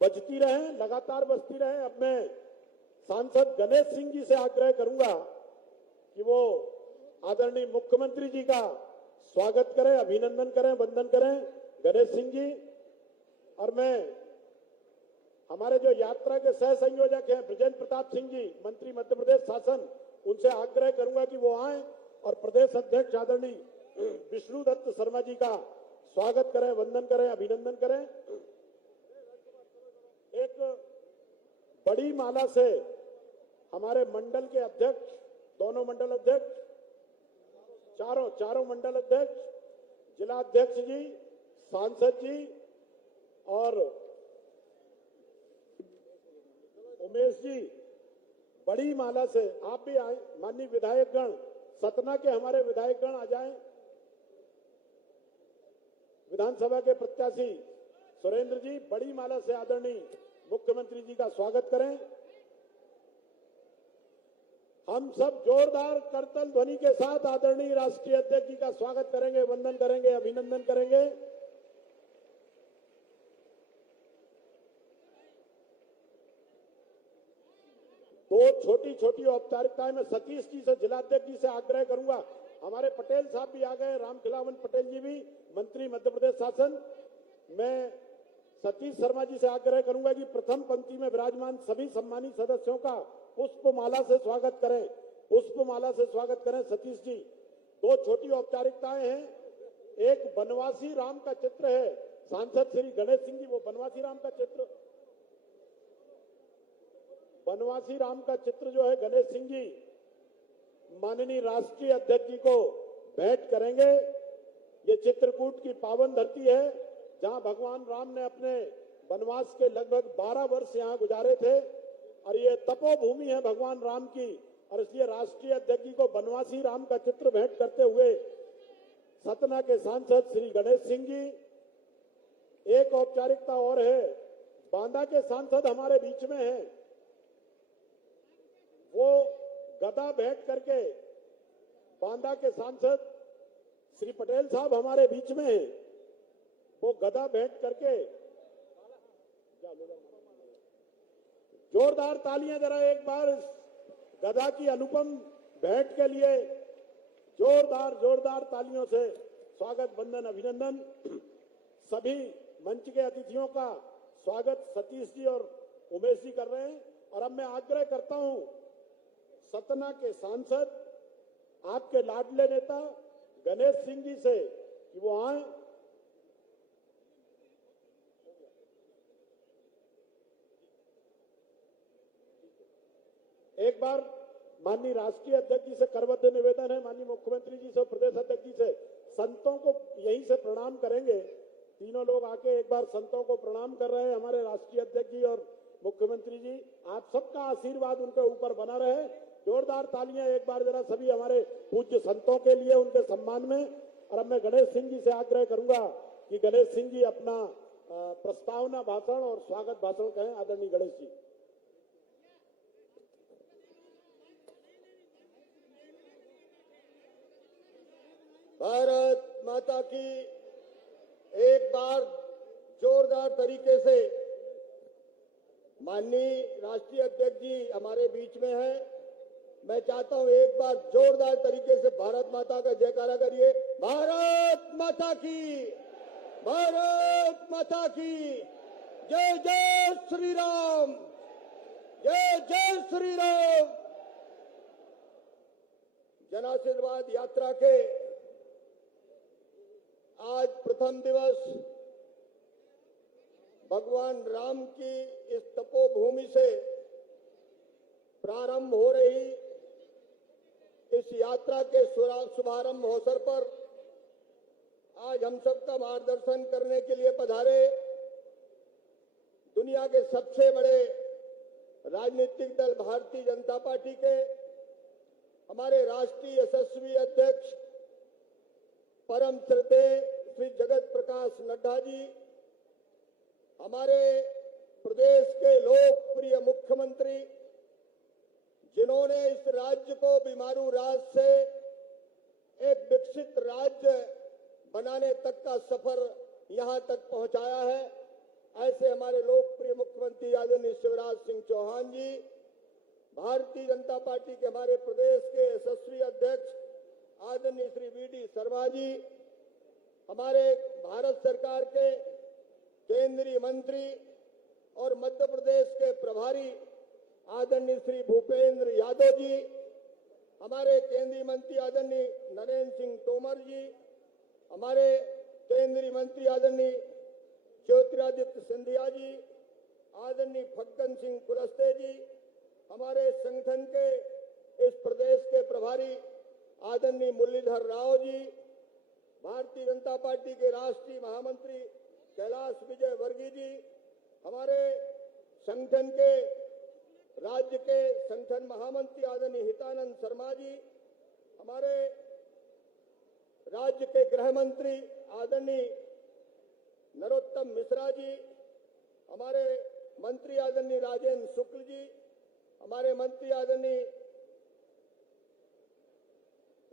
बजती रहे, लगातार बजती रहे। अब मैं सांसद गणेश सिंह जी से आग्रह करूंगा कि वो आदरणीय मुख्यमंत्री जी का स्वागत करें, अभिनंदन करें, वंदन करें। गणेश सिंह जी। और मैं हमारे जो यात्रा के सह संयोजक हैं ब्रजेंद्र प्रताप सिंह जी, मंत्री मध्य प्रदेश शासन, उनसे आग्रह करूंगा कि वो आए और प्रदेश अध्यक्ष आदरणीय विष्णु दत्त शर्मा जी का स्वागत करें, वंदन करें, अभिनंदन करें। एक बड़ी माला से हमारे मंडल के अध्यक्ष, दोनों मंडल अध्यक्ष, चारों मंडल अध्यक्ष, जिला अध्यक्ष जी, सांसद जी और उमेश जी, बड़ी माला से आप भी आए। माननीय विधायकगण, सतना के हमारे विधायकगण आ जाएं। विधानसभा के प्रत्याशी सुरेंद्र जी, बड़ी माला से आदरणीय मुख्यमंत्री जी का स्वागत करें। हम सब जोरदार करतल ध्वनि के साथ आदरणीय राष्ट्रीय अध्यक्ष जी का स्वागत करेंगे, वंदन करेंगे, अभिनंदन करेंगे। दो छोटी छोटी औपचारिकताएं मैं सतीश जी से, जिलाध्यक्ष जी से आग्रह करूंगा। हमारे पटेल साहब भी आ गए, रामखिलावन पटेल जी भी, मंत्री मध्य प्रदेश शासन। मैं सतीश शर्मा जी से आग्रह करूंगा कि प्रथम पंक्ति में विराजमान सभी सम्मानित सदस्यों का पुष्पमाला से स्वागत करें, पुष्पमाला से स्वागत करें। सतीश जी, दो छोटी औपचारिकताएं हैं। एक बनवासी राम का चित्र है, सांसद श्री गणेश सिंह जी, वो बनवासी राम का चित्र, बनवासी राम का चित्र जो है गणेश सिंह जी माननीय राष्ट्रीय अध्यक्ष जी को भेंट करेंगे। ये चित्रकूट की पावन धरती है जहां भगवान राम ने अपने वनवास के लगभग 12 वर्ष यहां गुजारे थे और ये तपोभूमि है भगवान राम की, और इसलिए राष्ट्रीय अध्यक्ष जी को बनवासी राम का चित्र भेंट करते हुए सतना के सांसद श्री गणेश सिंह जी। एक औपचारिकता और है, बांदा के सांसद हमारे बीच में हैं, वो गदा भेंट करके, बांदा के सांसद श्री पटेल साहब हमारे बीच में हैं, वो गदा भेंट करके, जोरदार तालियां जरा एक बार इस गदा की अनुपम भेंट के लिए, जोरदार तालियों से स्वागत, वंदन, अभिनंदन। सभी मंच के अतिथियों का स्वागत सतीश जी और उमेश जी कर रहे हैं। और अब मैं आग्रह करता हूं सतना के सांसद, आपके लाडले नेता गणेश सिंह जी से कि वो आए। एक बार माननीय राष्ट्रीय अध्यक्ष जी से करबद्ध निवेदन है, माननीय मुख्यमंत्री जी से, प्रदेश अध्यक्ष जी से, संतों को यहीं से प्रणाम करेंगे। तीनों लोग आके एक बार संतों को प्रणाम कर रहे हैं, हमारे राष्ट्रीय अध्यक्ष जी और मुख्यमंत्री जी। आप सबका आशीर्वाद उनके ऊपर बना रहे। जोरदार तालियां एक बार जरा सभी हमारे पूज्य संतों के लिए, उनके सम्मान में। और अब मैं गणेश सिंह जी से आग्रह करूंगा कि गणेश सिंह जी अपना प्रस्तावना भाषण और स्वागत भाषण कहें। आदरणीय गणेश जी। भारत माता की एक बार जोरदार तरीके से, माननीय राष्ट्रीय अध्यक्ष जी हमारे बीच में है, मैं चाहता हूं एक बार जोरदार तरीके से भारत माता का जयकारा करिए। भारत माता की, भारत माता की जय, जय श्री राम, जय जय श्री राम। जनाशीर्वाद यात्रा के आज प्रथम दिवस भगवान राम की इस तपोभूमि से प्रारंभ हो रही इस यात्रा के शुभारंभ अवसर पर आज हम सबका मार्गदर्शन करने के लिए पधारे दुनिया के सबसे बड़े राजनीतिक दल भारतीय जनता पार्टी के हमारे राष्ट्रीय यशस्वी अध्यक्ष परम श्रद्धेय श्री जगत प्रकाश नड्डा जी, हमारे प्रदेश के लोकप्रिय मुख्यमंत्री जिन्होंने इस राज्य को बीमारू राज्य से एक विकसित राज्य बनाने तक का सफर यहां तक पहुंचाया है, ऐसे हमारे लोकप्रिय मुख्यमंत्री मुख्यमंत्री आदरणीय शिवराज सिंह चौहान जी, भारतीय जनता पार्टी के हमारे प्रदेश के यशस्वी अध्यक्ष आदरणीय श्री वी.डी. शर्मा जी, हमारे भारत सरकार के केंद्रीय मंत्री और मध्य प्रदेश के प्रभारी आदरणीय श्री भूपेंद्र यादव जी, हमारे केंद्रीय मंत्री आदरणीय नरेंद्र सिंह तोमर जी, हमारे केंद्रीय मंत्री आदरणीय ज्योतिरादित्य सिंधिया जी, आदरणीय फग्गन सिंह कुलस्ते जी, हमारे संगठन के इस प्रदेश के प्रभारी आदरणीय मुरलीधर राव जी, भारतीय जनता पार्टी के राष्ट्रीय महामंत्री कैलाश विजय वर्गीय जी, हमारे संगठन के राज्य के संगठन महामंत्री आदरणीय हितानंद शर्मा जी, हमारे राज्य के गृह मंत्री आदरणीय नरोत्तम मिश्रा जी, हमारे मंत्री आदरणीय राजेंद्र शुक्ल जी, हमारे मंत्री आदरणीय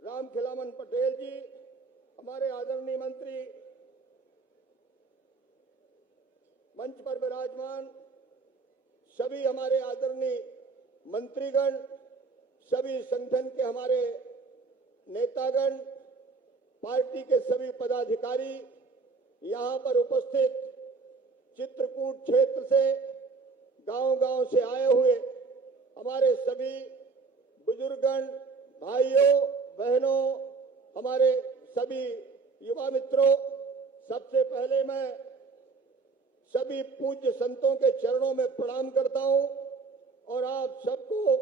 रामखिलावन पटेल जी, हमारे आदरणीय मंत्री मंच पर विराजमान सभी हमारे आदरणीय मंत्रीगण, सभी संगठन के हमारे नेतागण, पार्टी के सभी पदाधिकारी, यहाँ पर उपस्थित चित्रकूट क्षेत्र से गांव-गांव से आए हुए हमारे सभी बुजुर्गगण, भाइयों बहनों, हमारे सभी युवा मित्रों, सबसे पहले मैं सभी पूज्य संतों के चरणों में प्रणाम करता हूं और आप सबको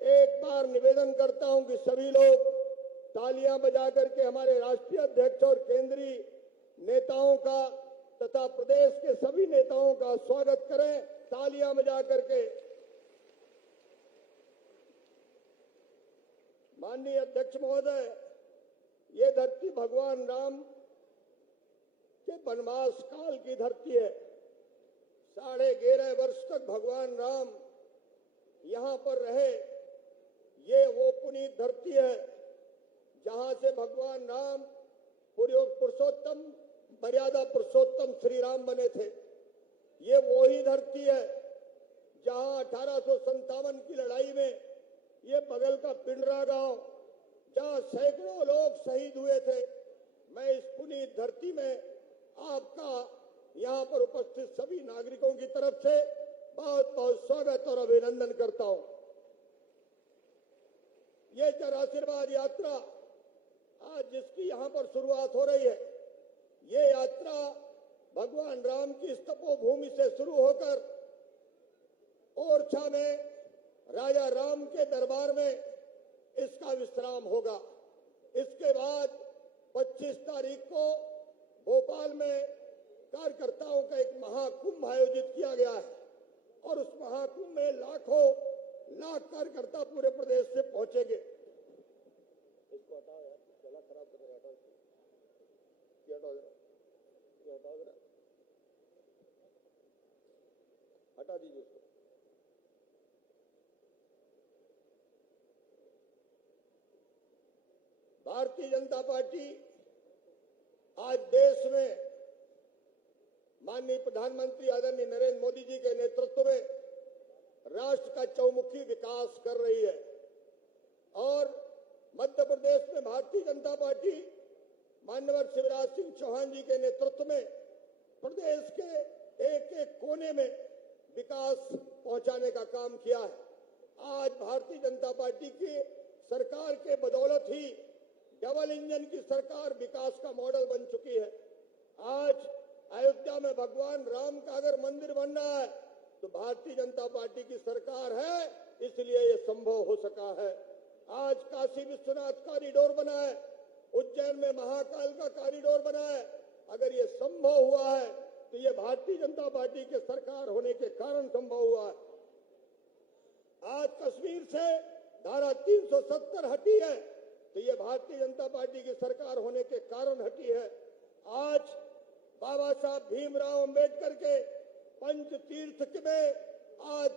एक बार निवेदन करता हूं कि सभी लोग तालियां बजा करके हमारे राष्ट्रीय अध्यक्ष और केंद्रीय नेताओं का तथा प्रदेश के सभी नेताओं का स्वागत करें, तालियां बजा करके। माननीय अध्यक्ष महोदय, ये धरती भगवान राम के वनवास काल की धरती है। 11.5 वर्ष तक भगवान राम यहाँ पर रहे। ये वो पुनीत धरती है जहां से भगवान राम पुरुषोत्तम, मर्यादा पुरुषोत्तम श्री राम बने थे। ये वो ही धरती है जहां 1857 की लड़ाई में ये बगल का पिंडरा गांव, जहां सैकड़ों लोग शहीद हुए थे। मैं इस पुनीत धरती में आपका यहाँ पर उपस्थित सभी नागरिकों की तरफ से बहुत बहुत स्वागत और अभिनंदन करता हूं। ये जन आशीर्वाद यात्रा आज जिसकी यहाँ पर शुरुआत हो रही है, ये यात्रा भगवान राम की इस तपोभूमि से शुरू होकर ओरछा में राजा राम के दरबार में इसका विश्राम होगा। इसके बाद 25 तारीख को भोपाल में कार्यकर्ताओं का एक महाकुंभ आयोजित किया गया है और उस महाकुंभ में लाखों लाख कार्यकर्ता पूरे प्रदेश से पहुंचेंगे। इसको हटाओ यार, गला खराब कर रहा है, हटाओ इसको, हटाओ जरा, हटा दीजिए इसको। भारतीय जनता पार्टी आज देश में माननीय प्रधानमंत्री आदरणीय नरेंद्र मोदी जी के नेतृत्व में राष्ट्र का चौमुखी विकास कर रही है और मध्य प्रदेश में भारतीय जनता पार्टी माननीय शिवराज सिंह चौहान जी के नेतृत्व में प्रदेश के एक एक कोने में विकास पहुंचाने का काम किया है। आज भारतीय जनता पार्टी की सरकार के बदौलत ही डबल इंजन की सरकार विकास का मॉडल बन चुकी है। आज अयोध्या में भगवान राम का अगर मंदिर बन रहा है तो भारतीय जनता पार्टी की सरकार है, इसलिए ये संभव हो सका है। आज काशी विश्वनाथ कॉरिडोर बना है, उज्जैन में महाकाल का कॉरिडोर बना है। अगर ये संभव हुआ है तो ये भारतीय जनता पार्टी के सरकार होने के कारण संभव हुआ है। आज कश्मीर से धारा 370 हटी है तो ये भारतीय जनता पार्टी की सरकार होने के कारण हटी है। आज बाबा साहब भीमराव अंबेडकर के पंच तीर्थ में आज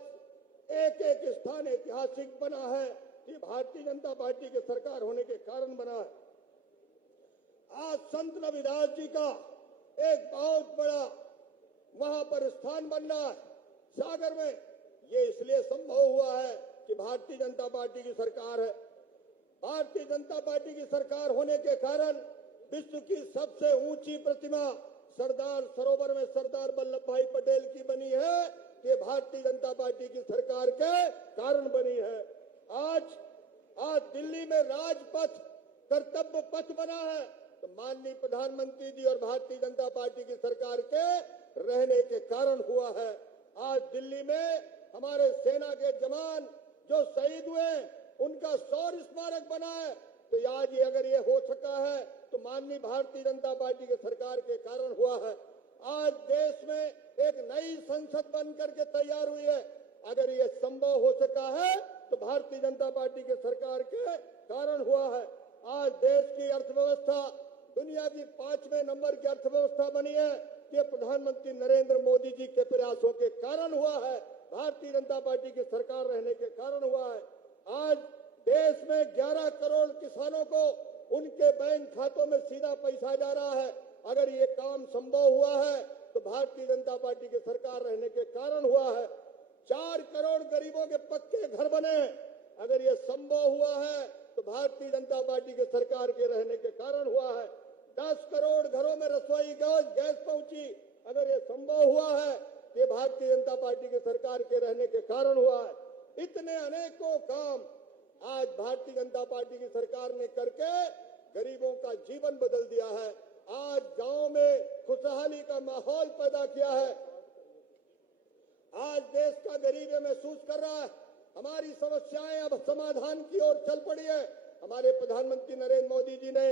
एक एक स्थान ऐतिहासिक बना है, ये भारतीय जनता पार्टी के सरकार होने के कारण बना है। आज संत रविदास जी का एक बहुत बड़ा वहां पर स्थान बनना है सागर में। ये इसलिए संभव हुआ है कि भारतीय जनता पार्टी की सरकार है। भारतीय जनता पार्टी की सरकार होने के कारण विश्व की सबसे ऊंची प्रतिमा सरदार सरोवर में सरदार वल्लभ भाई पटेल की बनी है। ये भारतीय जनता पार्टी की सरकार के कारण बनी है। आज दिल्ली में राजपथ कर्तव्य पथ बना है तो माननीय प्रधानमंत्री जी और भारतीय जनता पार्टी की सरकार के रहने के कारण हुआ है। आज दिल्ली में हमारे सेना के जवान जो शहीद हुए उनका शौर्य स्मारक बना है। तो आज अगर ये हो सका है तो माननीय भारतीय जनता पार्टी की सरकार के कारण हुआ है। आज देश में एक नई संसद बनकर के तैयार हुई है। अगर ये संभव हो सका है तो भारतीय जनता पार्टी की सरकार के कारण हुआ है। आज देश की अर्थव्यवस्था दुनिया की 5वें नंबर की अर्थव्यवस्था बनी है। ये प्रधानमंत्री नरेंद्र मोदी जी के प्रयासों के कारण हुआ है। भारतीय जनता पार्टी की सरकार रहने के कारण हुआ है। आज देश में 11 करोड़ किसानों को उनके बैंक खातों में सीधा पैसा जा रहा है। अगर ये काम संभव हुआ है तो भारतीय जनता पार्टी की सरकार रहने के कारण हुआ है। 4 करोड़ गरीबों के पक्के घर बने। अगर ये संभव हुआ है तो भारतीय जनता पार्टी की सरकार के रहने के कारण हुआ है। 10 करोड़ घरों में रसोई गैस पहुंची। अगर ये संभव हुआ है तो ये भारतीय जनता पार्टी की सरकार के रहने के कारण हुआ है। इतने अनेकों काम आज भारतीय जनता पार्टी की सरकार ने करके गरीबों का जीवन बदल दिया है। आज गांव में खुशहाली का माहौल पैदा किया है। आज देश का गरीब ये महसूस कर रहा है हमारी समस्याएं अब समाधान की ओर चल पड़ी है। हमारे प्रधानमंत्री नरेंद्र मोदी जी ने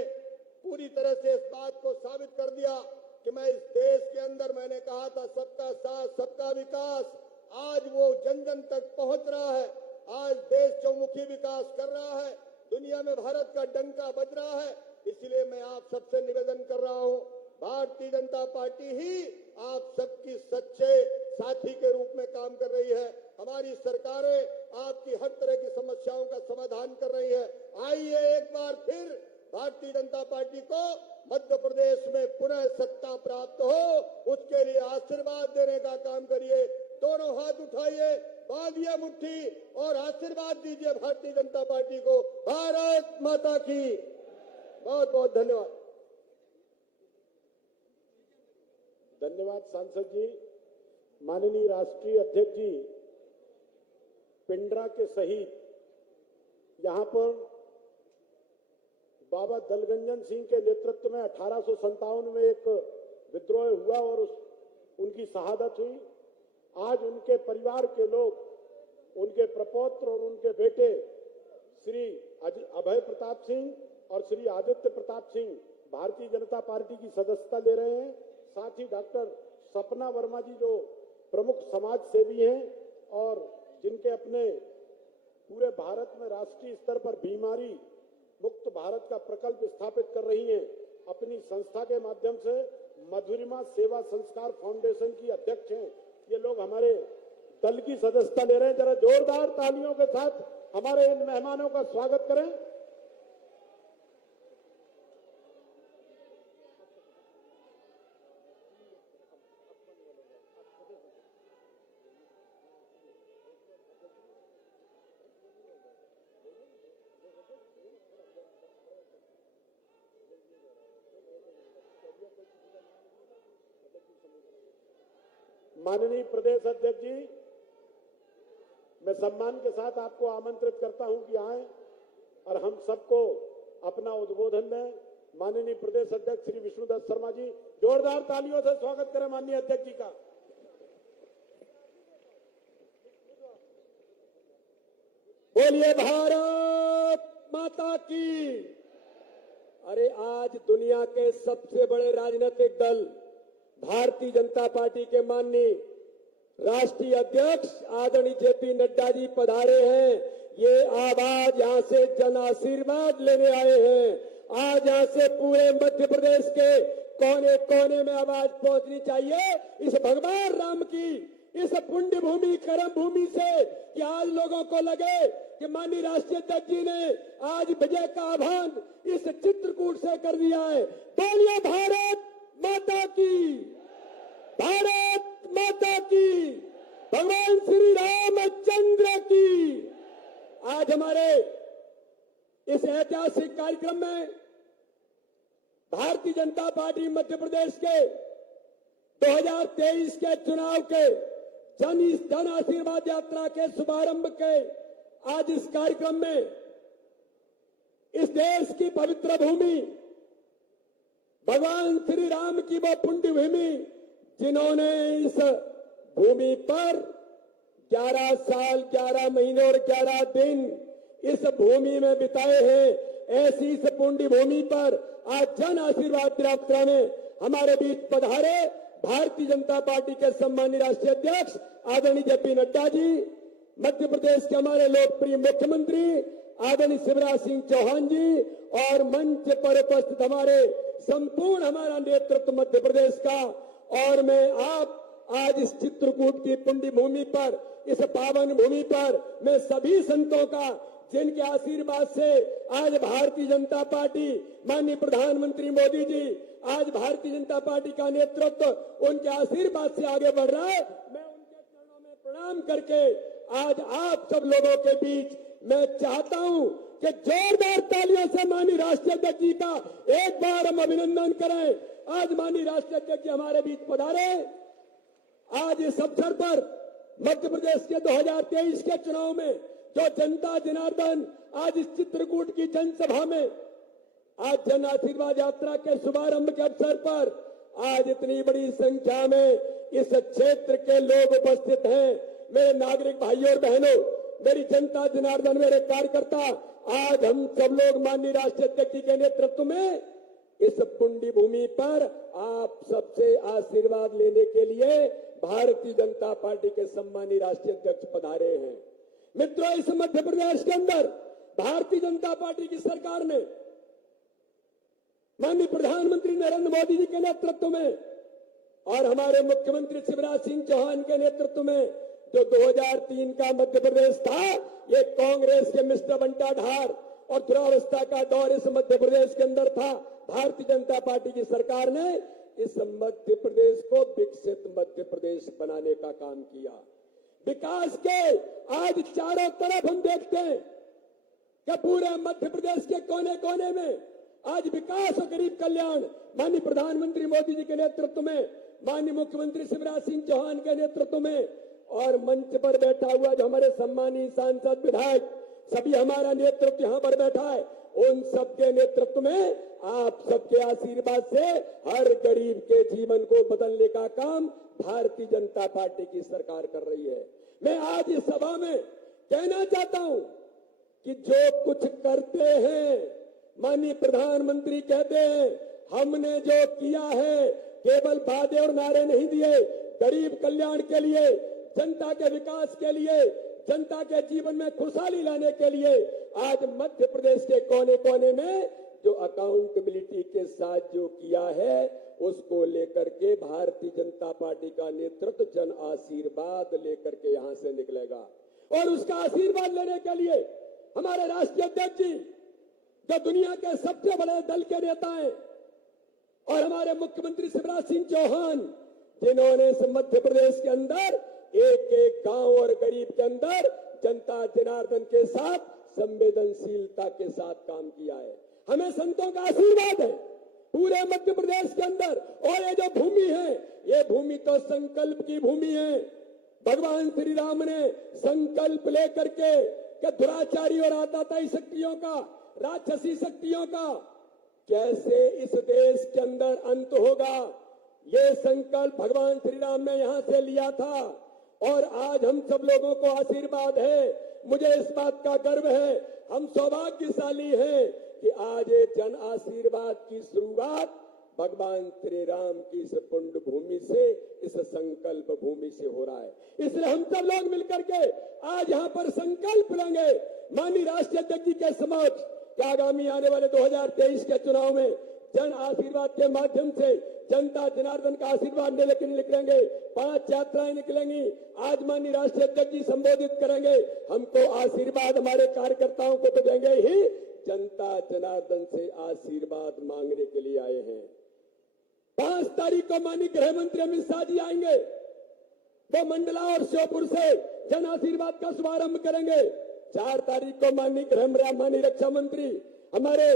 पूरी तरह से इस बात को साबित कर दिया कि मैं इस देश के अंदर मैंने कहा था सबका साथ सबका विकास, आज वो जन जन तक पहुंच रहा है। आज देश चौमुखी विकास कर रहा है। दुनिया में भारत का डंका बज रहा है। इसलिए मैं आप सबसे निवेदन कर रहा हूं, भारतीय जनता पार्टी ही आप सबकी सच्चे साथी के रूप में काम कर रही है। हमारी सरकारें आपकी हर तरह की समस्याओं का समाधान कर रही है। आइए एक बार फिर भारतीय जनता पार्टी को मध्य प्रदेश में पुनः सत्ता प्राप्त हो, उसके लिए आशीर्वाद देने का काम करिए। दोनों हाथ उठाइए, बांधिए मुट्ठी और आशीर्वाद दीजिए भारतीय जनता पार्टी को। भारत माता की बहुत बहुत धन्यवाद। धन्यवाद सांसद जी। माननीय राष्ट्रीय अध्यक्ष जी, पिंडरा के शहीद यहाँ पर बाबा दलगंजन सिंह के नेतृत्व में 1857 में एक विद्रोह हुआ और उनकी शहादत हुई। आज उनके परिवार के लोग, उनके प्रपौत्र और उनके बेटे श्री अभय प्रताप सिंह और श्री आदित्य प्रताप सिंह भारतीय जनता पार्टी की सदस्यता ले रहे हैं। साथ ही डॉक्टर सपना वर्मा जी जो प्रमुख समाज सेवी हैं और जिनके अपने पूरे भारत में राष्ट्रीय स्तर पर बीमारी मुक्त भारत का प्रकल्प स्थापित कर रही हैं। अपनी संस्था के माध्यम से मधुरिमा सेवा संस्कार फाउंडेशन की अध्यक्ष हैं। ये लोग हमारे दल की सदस्यता ले रहे हैं। जरा जोरदार तालियों के साथ हमारे इन मेहमानों का स्वागत करें। माननीय प्रदेश अध्यक्ष जी, मैं सम्मान के साथ आपको आमंत्रित करता हूं कि आएं और हम सबको अपना उद्बोधन दें। माननीय प्रदेश अध्यक्ष श्री विष्णुदत्त शर्मा जी, जोरदार तालियों से स्वागत करें माननीय अध्यक्ष जी का। बोलिए भारत माता की। अरे आज दुनिया के सबसे बड़े राजनीतिक दल भारतीय जनता पार्टी के माननीय राष्ट्रीय अध्यक्ष आदरणीय जेपी नड्डा जी पधारे हैं। ये आवाज यहाँ से जन आशीर्वाद लेने आए हैं। आज यहाँ से पूरे मध्य प्रदेश के कोने कोने में आवाज पहुंचनी चाहिए इस भगवान राम की, इस पुण्य भूमि कर्म भूमि से, कि आज लोगों को लगे कि माननीय राष्ट्रीय अध्यक्ष जी ने आज विजय का आह्वान इस चित्रकूट से कर दिया है। बोलिए भारत माता की, भारत माता की, भगवान श्री रामचंद्र की। आज हमारे इस ऐतिहासिक कार्यक्रम में भारतीय जनता पार्टी मध्य प्रदेश के 2023 के चुनाव के जन आशीर्वाद यात्रा के शुभारंभ के आज इस कार्यक्रम में इस देश की पवित्र भूमि, भगवान श्री राम की वो पुण्य भूमि, जिन्होंने इस भूमि पर 11 साल 11 महीने और 11 दिन इस भूमि में बिताए हैं, ऐसी इस पुण्य भूमि पर आज जन आशीर्वाद यात्रा में हमारे बीच पधारे भारतीय जनता पार्टी के सम्मानीय राष्ट्रीय अध्यक्ष आदरणीय जेपी नड्डा जी, मध्य प्रदेश के हमारे लोकप्रिय मुख्यमंत्री आदरणीय शिवराज सिंह चौहान जी और मंच पर उपस्थित हमारे संपूर्ण हमारा नेतृत्व मध्य प्रदेश का। और मैं आप आज इस चित्रकूट की पुण्य भूमि पर, इस पावन भूमि पर मैं सभी संतों का, जिनके आशीर्वाद से आज भारतीय जनता पार्टी, माननीय प्रधानमंत्री मोदी जी, आज भारतीय जनता पार्टी का नेतृत्व उनके आशीर्वाद से आगे बढ़ रहा है, मैं उनके चरणों में प्रणाम करके आज आप सब लोगों के बीच मैं चाहता हूं कि जोरदार तालियों से माननीय राष्ट्रीय अध्यक्ष जी का एक बार हम अभिनंदन करें। आज माननीय राष्ट्रीय अध्यक्ष जी हमारे बीच पधारे। आज इस अवसर पर मध्य प्रदेश के 2023 के चुनाव में जो जनता जनार्दन आज इस चित्रकूट की जनसभा में, आज जन आशीर्वाद यात्रा के शुभारंभ के अवसर पर आज इतनी बड़ी संख्या में इस क्षेत्र के लोग उपस्थित हैं। मेरे नागरिक भाइयों और बहनों, मेरी जनता जनार्दन, मेरे कार्यकर्ता, आज हम सब लोग माननीय राष्ट्रीय अध्यक्ष जी के नेतृत्व में इस पुण्य भूमि पर आप सबसे आशीर्वाद लेने के लिए भारतीय जनता पार्टी के सम्मानीय राष्ट्रीय अध्यक्ष पधारे हैं। मित्रों, इस मध्य प्रदेश के अंदर भारतीय जनता पार्टी की सरकार ने माननीय प्रधानमंत्री नरेंद्र मोदी जी के नेतृत्व में और हमारे मुख्यमंत्री शिवराज सिंह चौहान के नेतृत्व में जो 2003 का मध्य प्रदेश था, ये कांग्रेस के मिस्टर बंटाढार और दुरावस्था का दौर इस मध्य प्रदेश के अंदर था। भारतीय जनता पार्टी की सरकार ने इस मध्य प्रदेश को विकसित मध्य प्रदेश बनाने का काम किया। विकास के आज चारों तरफ हम देखते हैं कि पूरे मध्य प्रदेश के कोने कोने में आज विकास और गरीब कल्याण माननीय प्रधानमंत्री मोदी जी के नेतृत्व में, माननीय मुख्यमंत्री शिवराज सिंह चौहान के नेतृत्व में और मंच पर बैठा हुआ जो हमारे सम्मानीय सांसद विधायक सभी हमारा नेतृत्व यहां पर बैठा है, उन सबके नेतृत्व में आप सबके आशीर्वाद से हर गरीब के जीवन को बदलने का काम भारतीय जनता पार्टी की सरकार कर रही है। मैं आज इस सभा में कहना चाहता हूं कि जो कुछ करते हैं, माननीय प्रधानमंत्री कहते हैं हमने जो किया है केवल वादे और नारे नहीं दिए, गरीब कल्याण के लिए, जनता के विकास के लिए, जनता के जीवन में खुशहाली लाने के लिए आज मध्य प्रदेश के कोने कोने में जो अकाउंटेबिलिटी के साथ जो किया है उसको लेकर के भारतीय जनता पार्टी का नेतृत्व जन आशीर्वाद लेकर के यहां से निकलेगा। और उसका आशीर्वाद लेने के लिए हमारे राष्ट्रीय अध्यक्ष जी जो दुनिया के सबसे बड़े दल के नेता हैं और हमारे मुख्यमंत्री शिवराज सिंह चौहान, जिन्होंने इस मध्य प्रदेश के अंदर एक एक गांव और गरीब के अंदर जनता जनार्दन के साथ संवेदनशीलता के साथ काम किया है। हमें संतों का आशीर्वाद है पूरे मध्य प्रदेश के अंदर। और ये जो भूमि है, ये भूमि तो संकल्प की भूमि है। भगवान श्री राम ने संकल्प लेकर के कि दुराचारी और आताताई शक्तियों का, राक्षसी शक्तियों का कैसे इस देश के अंदर अंत होगा, ये संकल्प भगवान श्री राम ने यहां से लिया था। और आज हम सब लोगों को आशीर्वाद है। मुझे इस बात का गर्व है, हम सौभाग्यशाली हैं कि आज ये जन आशीर्वाद की शुरुआत भगवान श्री राम की इस पुण्य भूमि से, इस संकल्प भूमि से हो रहा है। इसलिए हम सब लोग मिलकर के आज यहाँ पर संकल्प लेंगे माननीय राष्ट्रीय अध्यक्ष जी के समक्ष कि आगामी आने वाले 2023 के चुनाव में जन आशीर्वाद के माध्यम से जनता जनार्दन का आशीर्वाद लेकर निकलेंगे। 5 यात्राएं निकलेंगी। आज माननीय राष्ट्रीय अध्यक्ष जी संबोधित करेंगे। हमको आशीर्वाद हमारे कार्यकर्ताओं को तो देंगे ही, जनता जनार्दन से आशीर्वाद मांगने के लिए आए हैं। 5 तारीख को माननीय गृह मंत्री अमित शाह जी आएंगे। वो मंडला और श्योपुर से जन आशीर्वाद का शुभारंभ करेंगे। 4 तारीख को माननीय रक्षा मंत्री हमारे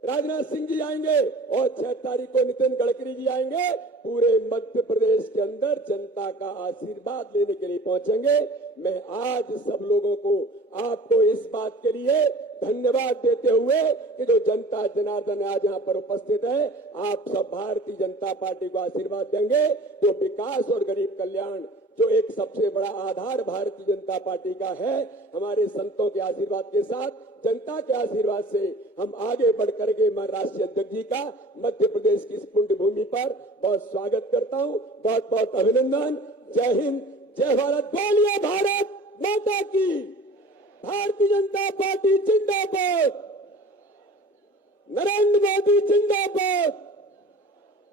राजनाथ सिंह जी आएंगे और 6 तारीख को नितिन गडकरी जी आएंगे। पूरे मध्य प्रदेश के अंदर जनता का आशीर्वाद लेने के लिए पहुंचेंगे। मैं आज सब लोगों को, आपको इस बात के लिए धन्यवाद देते हुए कि जो जनता जनार्दन आज यहाँ पर उपस्थित है, आप सब भारतीय जनता पार्टी को आशीर्वाद देंगे। जो विकास और गरीब कल्याण, जो एक सबसे बड़ा आधार भारतीय जनता पार्टी का है, हमारे संतों के आशीर्वाद के साथ, जनता के आशीर्वाद से हम आगे बढ़ करके मैं राष्ट्रीय अध्यक्ष जी का मध्य प्रदेश की इस पुण्य भूमि पर बहुत स्वागत करता हूं। बहुत बहुत अभिनंदन। जय हिंद, जय भारत। बोलिए भारत माता की। भारतीय जनता पार्टी जिंदाबाद। नरेंद्र मोदी जिंदाबाद।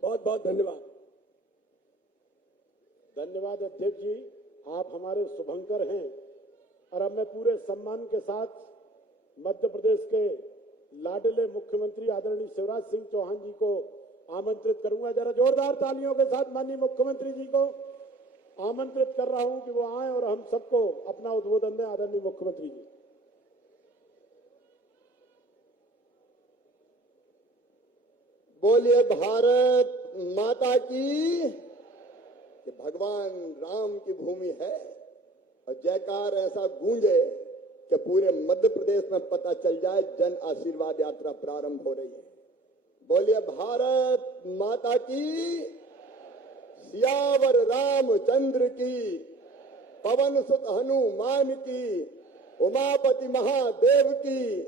बहुत बहुत धन्यवाद। धन्यवाद अध्यक्ष जी, आप हमारे शुभंकर हैं। और अब मैं पूरे सम्मान के साथ मध्य प्रदेश के लाडले मुख्यमंत्री आदरणीय शिवराज सिंह चौहान जी को आमंत्रित करूंगा। जरा जोरदार तालियों के साथ माननीय मुख्यमंत्री जी को आमंत्रित कर रहा हूं कि वो आए और हम सबको अपना उद्बोधन दें। आदरणीय मुख्यमंत्री जी। बोलिए भारत माता की। कि भगवान राम की भूमि है और जयकार ऐसा गूंजे कि पूरे मध्य प्रदेश में पता चल जाए जन आशीर्वाद यात्रा प्रारंभ हो रही है। बोलिए भारत माता की। सियावर रामचंद्र की, पवन सुत हनुमान की, उमापति महादेव की,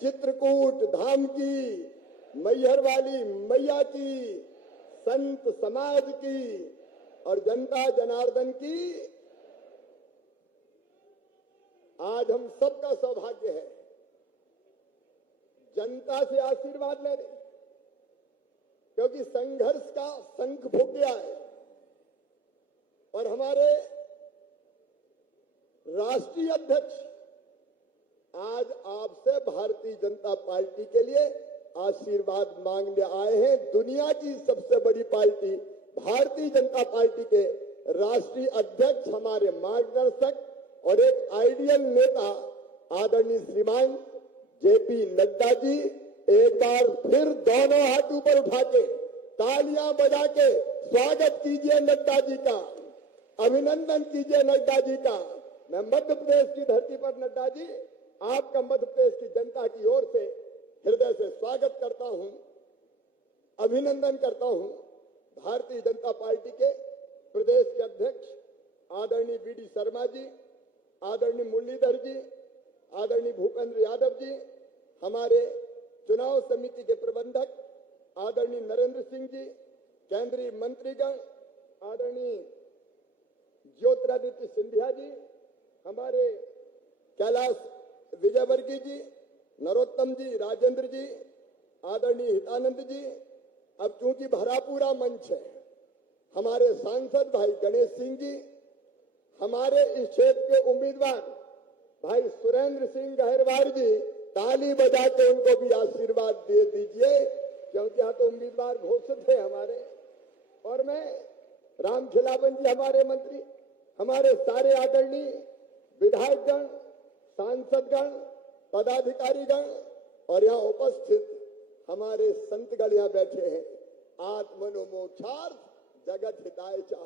चित्रकूट धाम की, मैहर वाली मैया की, संत समाज की और जनता जनार्दन की। आज हम सबका सौभाग्य है जनता से आशीर्वाद लेने, क्योंकि संघर्ष का शंख फूंक गया है और हमारे राष्ट्रीय अध्यक्ष आज आपसे भारतीय जनता पार्टी के लिए आशीर्वाद मांगने आए हैं। दुनिया की सबसे बड़ी पार्टी भारतीय जनता पार्टी के राष्ट्रीय अध्यक्ष, हमारे मार्गदर्शक और एक आइडियल नेता आदरणीय श्रीमान जेपी नड्डा जी, एक बार फिर दोनों हाथ ऊपर उठा के तालियां बजा के स्वागत कीजिए नड्डा जी का, अभिनंदन कीजिए नड्डा जी का। मैं मध्य प्रदेश की धरती पर नड्डा जी आपका मध्य प्रदेश की जनता की ओर से हृदय से स्वागत करता हूं, अभिनंदन करता हूं। भारतीय जनता पार्टी के प्रदेश के अध्यक्ष आदरणीय बीडी शर्मा जी, आदरणीय मुरलीधर जी, आदरणीय भूपेंद्र यादव जी, हमारे चुनाव समिति के प्रबंधक आदरणीय नरेंद्र सिंह जी, केंद्रीय मंत्रीगण आदरणीय ज्योतिरादित्य सिंधिया जी, हमारे कैलाश विजयवर्गीय जी, नरोत्तम जी, राजेंद्र जी, आदरणीय हितानंद जी। अब चूंकि भरा पूरा मंच है, हमारे सांसद भाई गणेश सिंह जी, हमारे इस क्षेत्र के उम्मीदवार भाई सुरेंद्र सिंह गहरवार जी, ताली बजा के उनको भी आशीर्वाद दे दीजिए, क्योंकि यहाँ तो उम्मीदवार घोषित है हमारे। और मैं राम खिलावन जी हमारे मंत्री, हमारे सारे आदरणीय विधायकगण, सांसदगण, पदाधिकारीगण और यहाँ उपस्थित हमारे संतगण यहाँ बैठे हैं। आत्मनो मोक्षार्थ जगत हिताय च।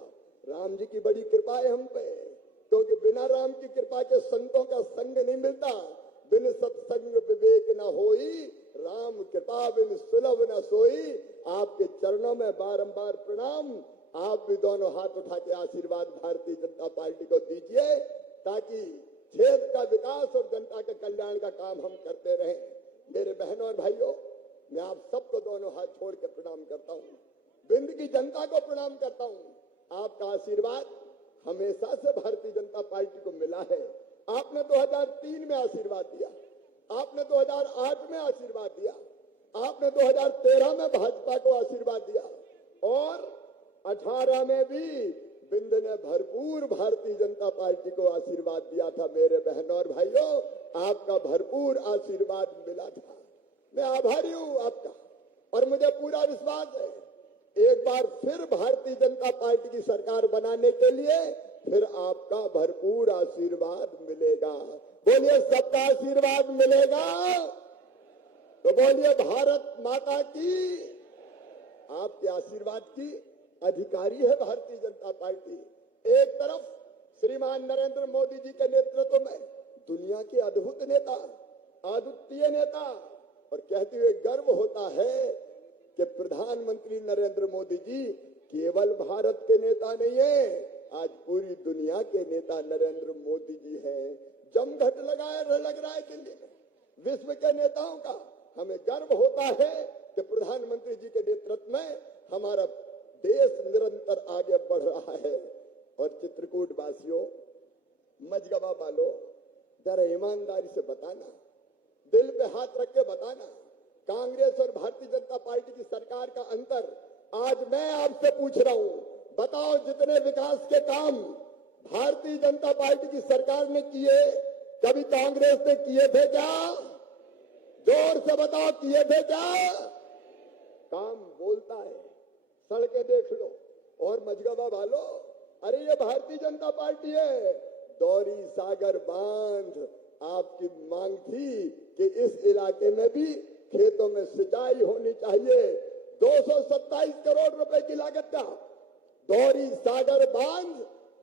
राम जी की बड़ी कृपा है हम पे, क्योंकि बिना राम की कृपा के संतों का संग नहीं मिलता। बिन सत्संग विवेक न होई, राम कृपा बिन सुलभ न सोई। आपके चरणों में बारंबार प्रणाम। आप भी दोनों हाथ उठा के आशीर्वाद भारतीय जनता पार्टी को दीजिए, ताकि क्षेत्र का विकास और जनता के कल्याण का काम हम करते रहें। मेरे बहनों और भाइयों, मैं आप सबको दोनों हाथ छोड़ के प्रणाम करता हूँ, बिंद की जनता को प्रणाम करता हूँ। आपका आशीर्वाद हमेशा से भारतीय जनता पार्टी को मिला है। आपने 2003 में आशीर्वाद दिया, आपने 2008 में आशीर्वाद दिया, आपने 2013 में भाजपा को आशीर्वाद दिया और 18 में भी बिंद ने भरपूर भारतीय जनता पार्टी को आशीर्वाद दिया था। मेरे बहनों और भाइयों, आपका भरपूर आशीर्वाद मिला था। मैं आभारी हूं आपका और मुझे पूरा विश्वास है एक बार फिर भारतीय जनता पार्टी की सरकार बनाने के लिए फिर आपका भरपूर आशीर्वाद मिलेगा। बोलिए सबका आशीर्वाद मिलेगा तो बोलिए भारत माता की। आपके आशीर्वाद की अधिकारी है भारतीय जनता पार्टी। एक तरफ श्रीमान नरेंद्र मोदी जी के नेतृत्व में दुनिया के अद्भुत नेता, अद्वितीय नेता, और कहते हुए गर्व होता है कि प्रधानमंत्री नरेंद्र मोदी जी केवल भारत के नेता नहीं है, आज पूरी दुनिया के नेता नरेंद्र मोदी जी हैं। जमघट लग रहा है दिल्ली में विश्व के नेताओं का। हमें गर्व होता है कि प्रधानमंत्री जी के नेतृत्व में हमारा देश निरंतर आगे बढ़ रहा है। और चित्रकूट वासियों, मजगवा वालों, जरा ईमानदारी से बताना, दिल पे हाथ रख के बताना, कांग्रेस और भारतीय जनता पार्टी की सरकार का अंतर आज मैं आपसे पूछ रहा हूं। बताओ, जितने विकास के काम भारतीय जनता पार्टी की सरकार ने किए, कभी कांग्रेस ने किए थे क्या? जोर से बताओ, किए थे क्या? काम बोलता है, सड़कें देख लो। और मजगवा वालों, अरे ये भारतीय जनता पार्टी है। दौरी सागर बांध आपकी मांग थी कि इस इलाके में भी खेतों में सिंचाई होनी चाहिए। 227 करोड़ रुपए की लागत का दौरी सागर बांध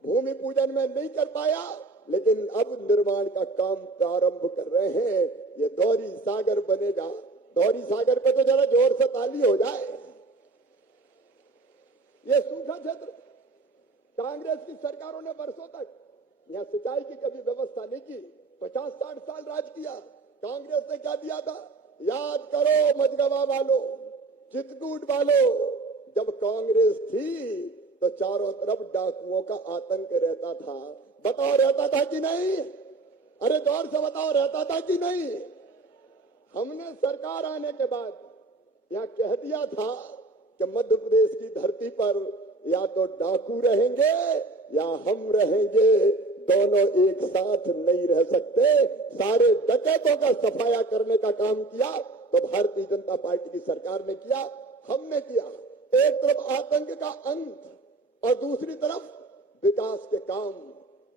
भूमि पूजन में नहीं कर पाया, लेकिन अब निर्माण का काम प्रारंभ कर रहे हैं। ये दौरी सागर बनेगा। दौरी सागर पे तो जरा जोर से ताली हो जाए। ये सूखा क्षेत्र, कांग्रेस की सरकारों ने वर्षों तक यहाँ सिंचाई की कभी व्यवस्था नहीं की। 50-60 साल राज किया। कांग्रेस ने क्या दिया था? याद करो मजगवा वालों, चित्रकूट वालों, जब कांग्रेस थी तो चारों तरफ डाकुओं का आतंक रहता था। बताओ, रहता था कि नहीं? अरे जोर से बताओ, रहता था कि नहीं? हमने सरकार आने के बाद यहाँ कह दिया था कि मध्य प्रदेश की धरती पर या तो डाकू रहेंगे या हम रहेंगे, दोनों एक साथ नहीं रह सकते। सारे डकैतों का सफाया करने का काम किया तो भारतीय जनता पार्टी की सरकार ने किया, हमने किया। एक तरफ आतंक का अंत और दूसरी तरफ विकास के काम।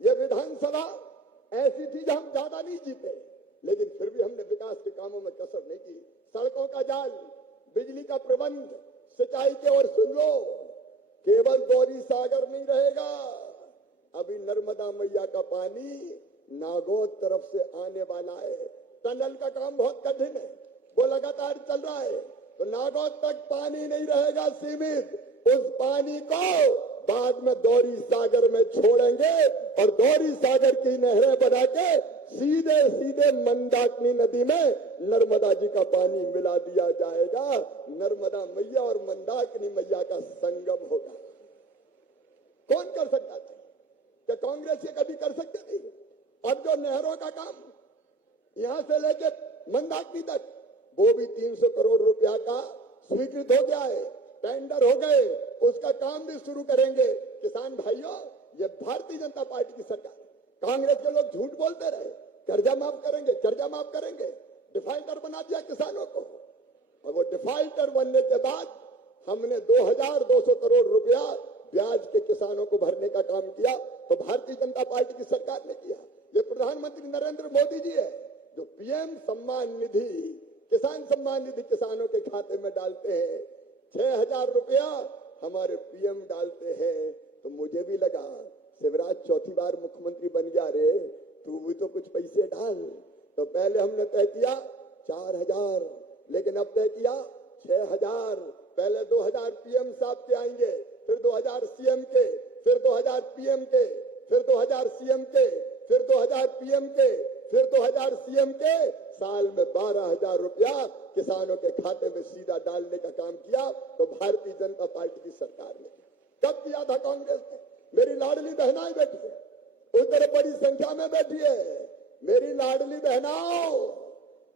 ये विधानसभा ऐसी थी जहां हम ज्यादा नहीं जीते, लेकिन फिर भी हमने विकास के कामों में कसर नहीं की। सड़कों का जाल, बिजली का प्रबंध, सिंचाई के और सुन लो, केवल गौरी सागर नहीं रहेगा। अभी नर्मदा मैया का पानी नागौद तरफ से आने वाला है। टनल का काम बहुत कठिन है, वो लगातार चल रहा है। तो नागौद तक पानी नहीं रहेगा सीमित, उस पानी को बाद में दौरी सागर में छोड़ेंगे और दौरी सागर की नहरें बना के सीधे सीधे मंदाकिनी नदी में नर्मदा जी का पानी मिला दिया जाएगा। नर्मदा मैया और मंदाकिनी मैया का संगम होगा। कौन कर सकता था? क्या कांग्रेस ये कभी कर सकते थे? अब जो नहरों का काम यहां से लेके मंदाकिनी तक, वो भी 300 करोड़ रुपया का स्वीकृत हो गया है, टेंडर हो गए, उसका काम भी शुरू करेंगे। किसान भाइयों, ये भारतीय जनता पार्टी की सरकार। कांग्रेस के लोग झूठ बोलते रहे, कर्जा माफ करेंगे, कर्जा माफ करेंगे, डिफाल्टर बना दिया किसानों को। और वो डिफाल्टर बनने के बाद हमने 2200 करोड़ रुपया ब्याज के किसानों को भरने का काम किया, तो भारतीय जनता पार्टी की सरकार ने किया। ये प्रधानमंत्री नरेंद्र मोदी जी है जो पीएम सम्मान निधि, किसान सम्मान निधि किसानों के खाते में डालते हैं। 6000 रुपया हमारे पीएम डालते हैं। तो मुझे भी लगा शिवराज चौथी बार मुख्यमंत्री बन गया रे, तू भी तो कुछ पैसे डाल। तो पहले हमने तय किया 4000, लेकिन अब तय किया 6000। पहले 2000 पीएम साहब के आएंगे, फिर 2000 सीएम के, फिर 2000 पीएम के, फिर 2000 सीएम के, फिर 2000 पीएम के, फिर 2000 सीएम के। साल में 12000 रुपया किसानों के खाते में सीधा डालने का काम किया तो भारतीय जनता पार्टी की सरकार ने। कब किया था कांग्रेस ने? मेरी लाडली बहनाएं बैठी है, उधर बड़ी संख्या में बैठी है। मेरी लाडली बहनाओं,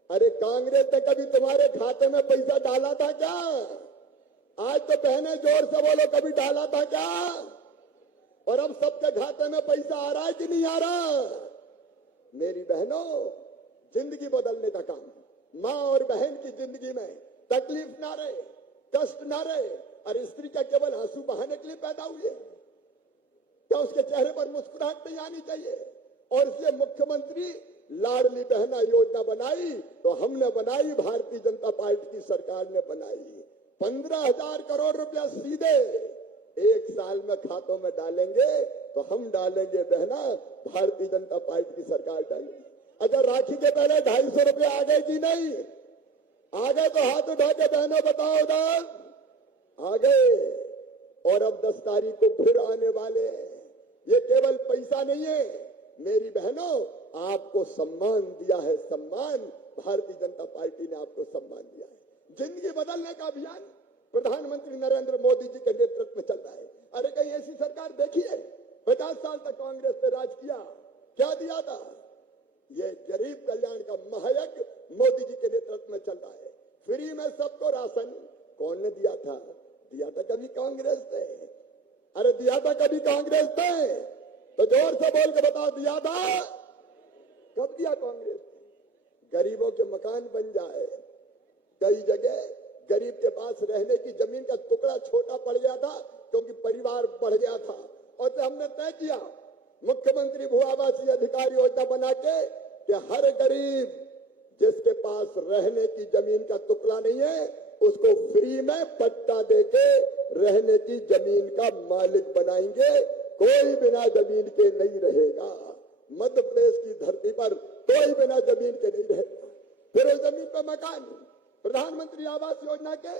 अरे कांग्रेस ने कभी तुम्हारे खाते में पैसा डाला था क्या? आज तो बहने जोर से बोलो, कभी डाला था क्या? और अब सबके खाते में पैसा आ रहा है कि नहीं आ रहा? मेरी बहनों, जिंदगी बदलने का काम, माँ और बहन की जिंदगी में तकलीफ ना रहे, कष्ट ना रहे, और स्त्री क्या केवल आंसू बहाने के लिए पैदा हुई है? क्या उसके चेहरे पर मुस्कुराहट नहीं आनी चाहिए? और इसलिए मुख्यमंत्री लाडली बहना योजना बनाई तो हमने बनाई, भारतीय जनता पार्टी की सरकार ने बनाई। 15,000 करोड़ रुपया सीधे एक साल में खातों में डालेंगे तो हम डालेंगे बहना, भारतीय जनता पार्टी की सरकार डालेगी। अगर राखी के पहले 250 रुपया आ गए कि नहीं आ गए तो हाथ उठा के बहनों बताओ उधर आ गए। और अब 10 तारीख को फिर आने वाले हैं। ये केवल पैसा नहीं है मेरी बहनों, आपको सम्मान दिया है, सम्मान। भारतीय जनता पार्टी ने आपको सम्मान दिया है। जिंदगी बदलने का अभियान प्रधानमंत्री नरेंद्र मोदी जी के नेतृत्व में चल रहा है। अरे कहीं ऐसी सरकार देखी है? 50 साल तक कांग्रेस ने राज किया, क्या दिया था? ये गरीब कल्याण का महायज्ञ मोदी जी के नेतृत्व में चल रहा है। फ्री में सबको राशन कौन ने दिया था? दिया था कभी कांग्रेस ने। अरे दिया था कभी कांग्रेस ने? तो जोर से बोल के बताओ, दिया था? कब दिया कांग्रेस ने? गरीबों के मकान बन जाए। कई जगह गरीब के पास रहने की जमीन का टुकड़ा छोटा पड़ गया था क्योंकि परिवार बढ़ गया था, और तो हमने तय किया मुख्यमंत्री भू आवासीय अधिकारी योजना बना के कि हर गरीब जिसके पास रहने की जमीन का टुकड़ा नहीं है उसको फ्री में पट्टा देके रहने की जमीन का मालिक बनाएंगे। कोई बिना जमीन के नहीं रहेगा। मध्य प्रदेश की धरती पर कोई बिना जमीन के नहीं रहेगा। फिर उस जमीन पर मकान, प्रधानमंत्री आवास योजना के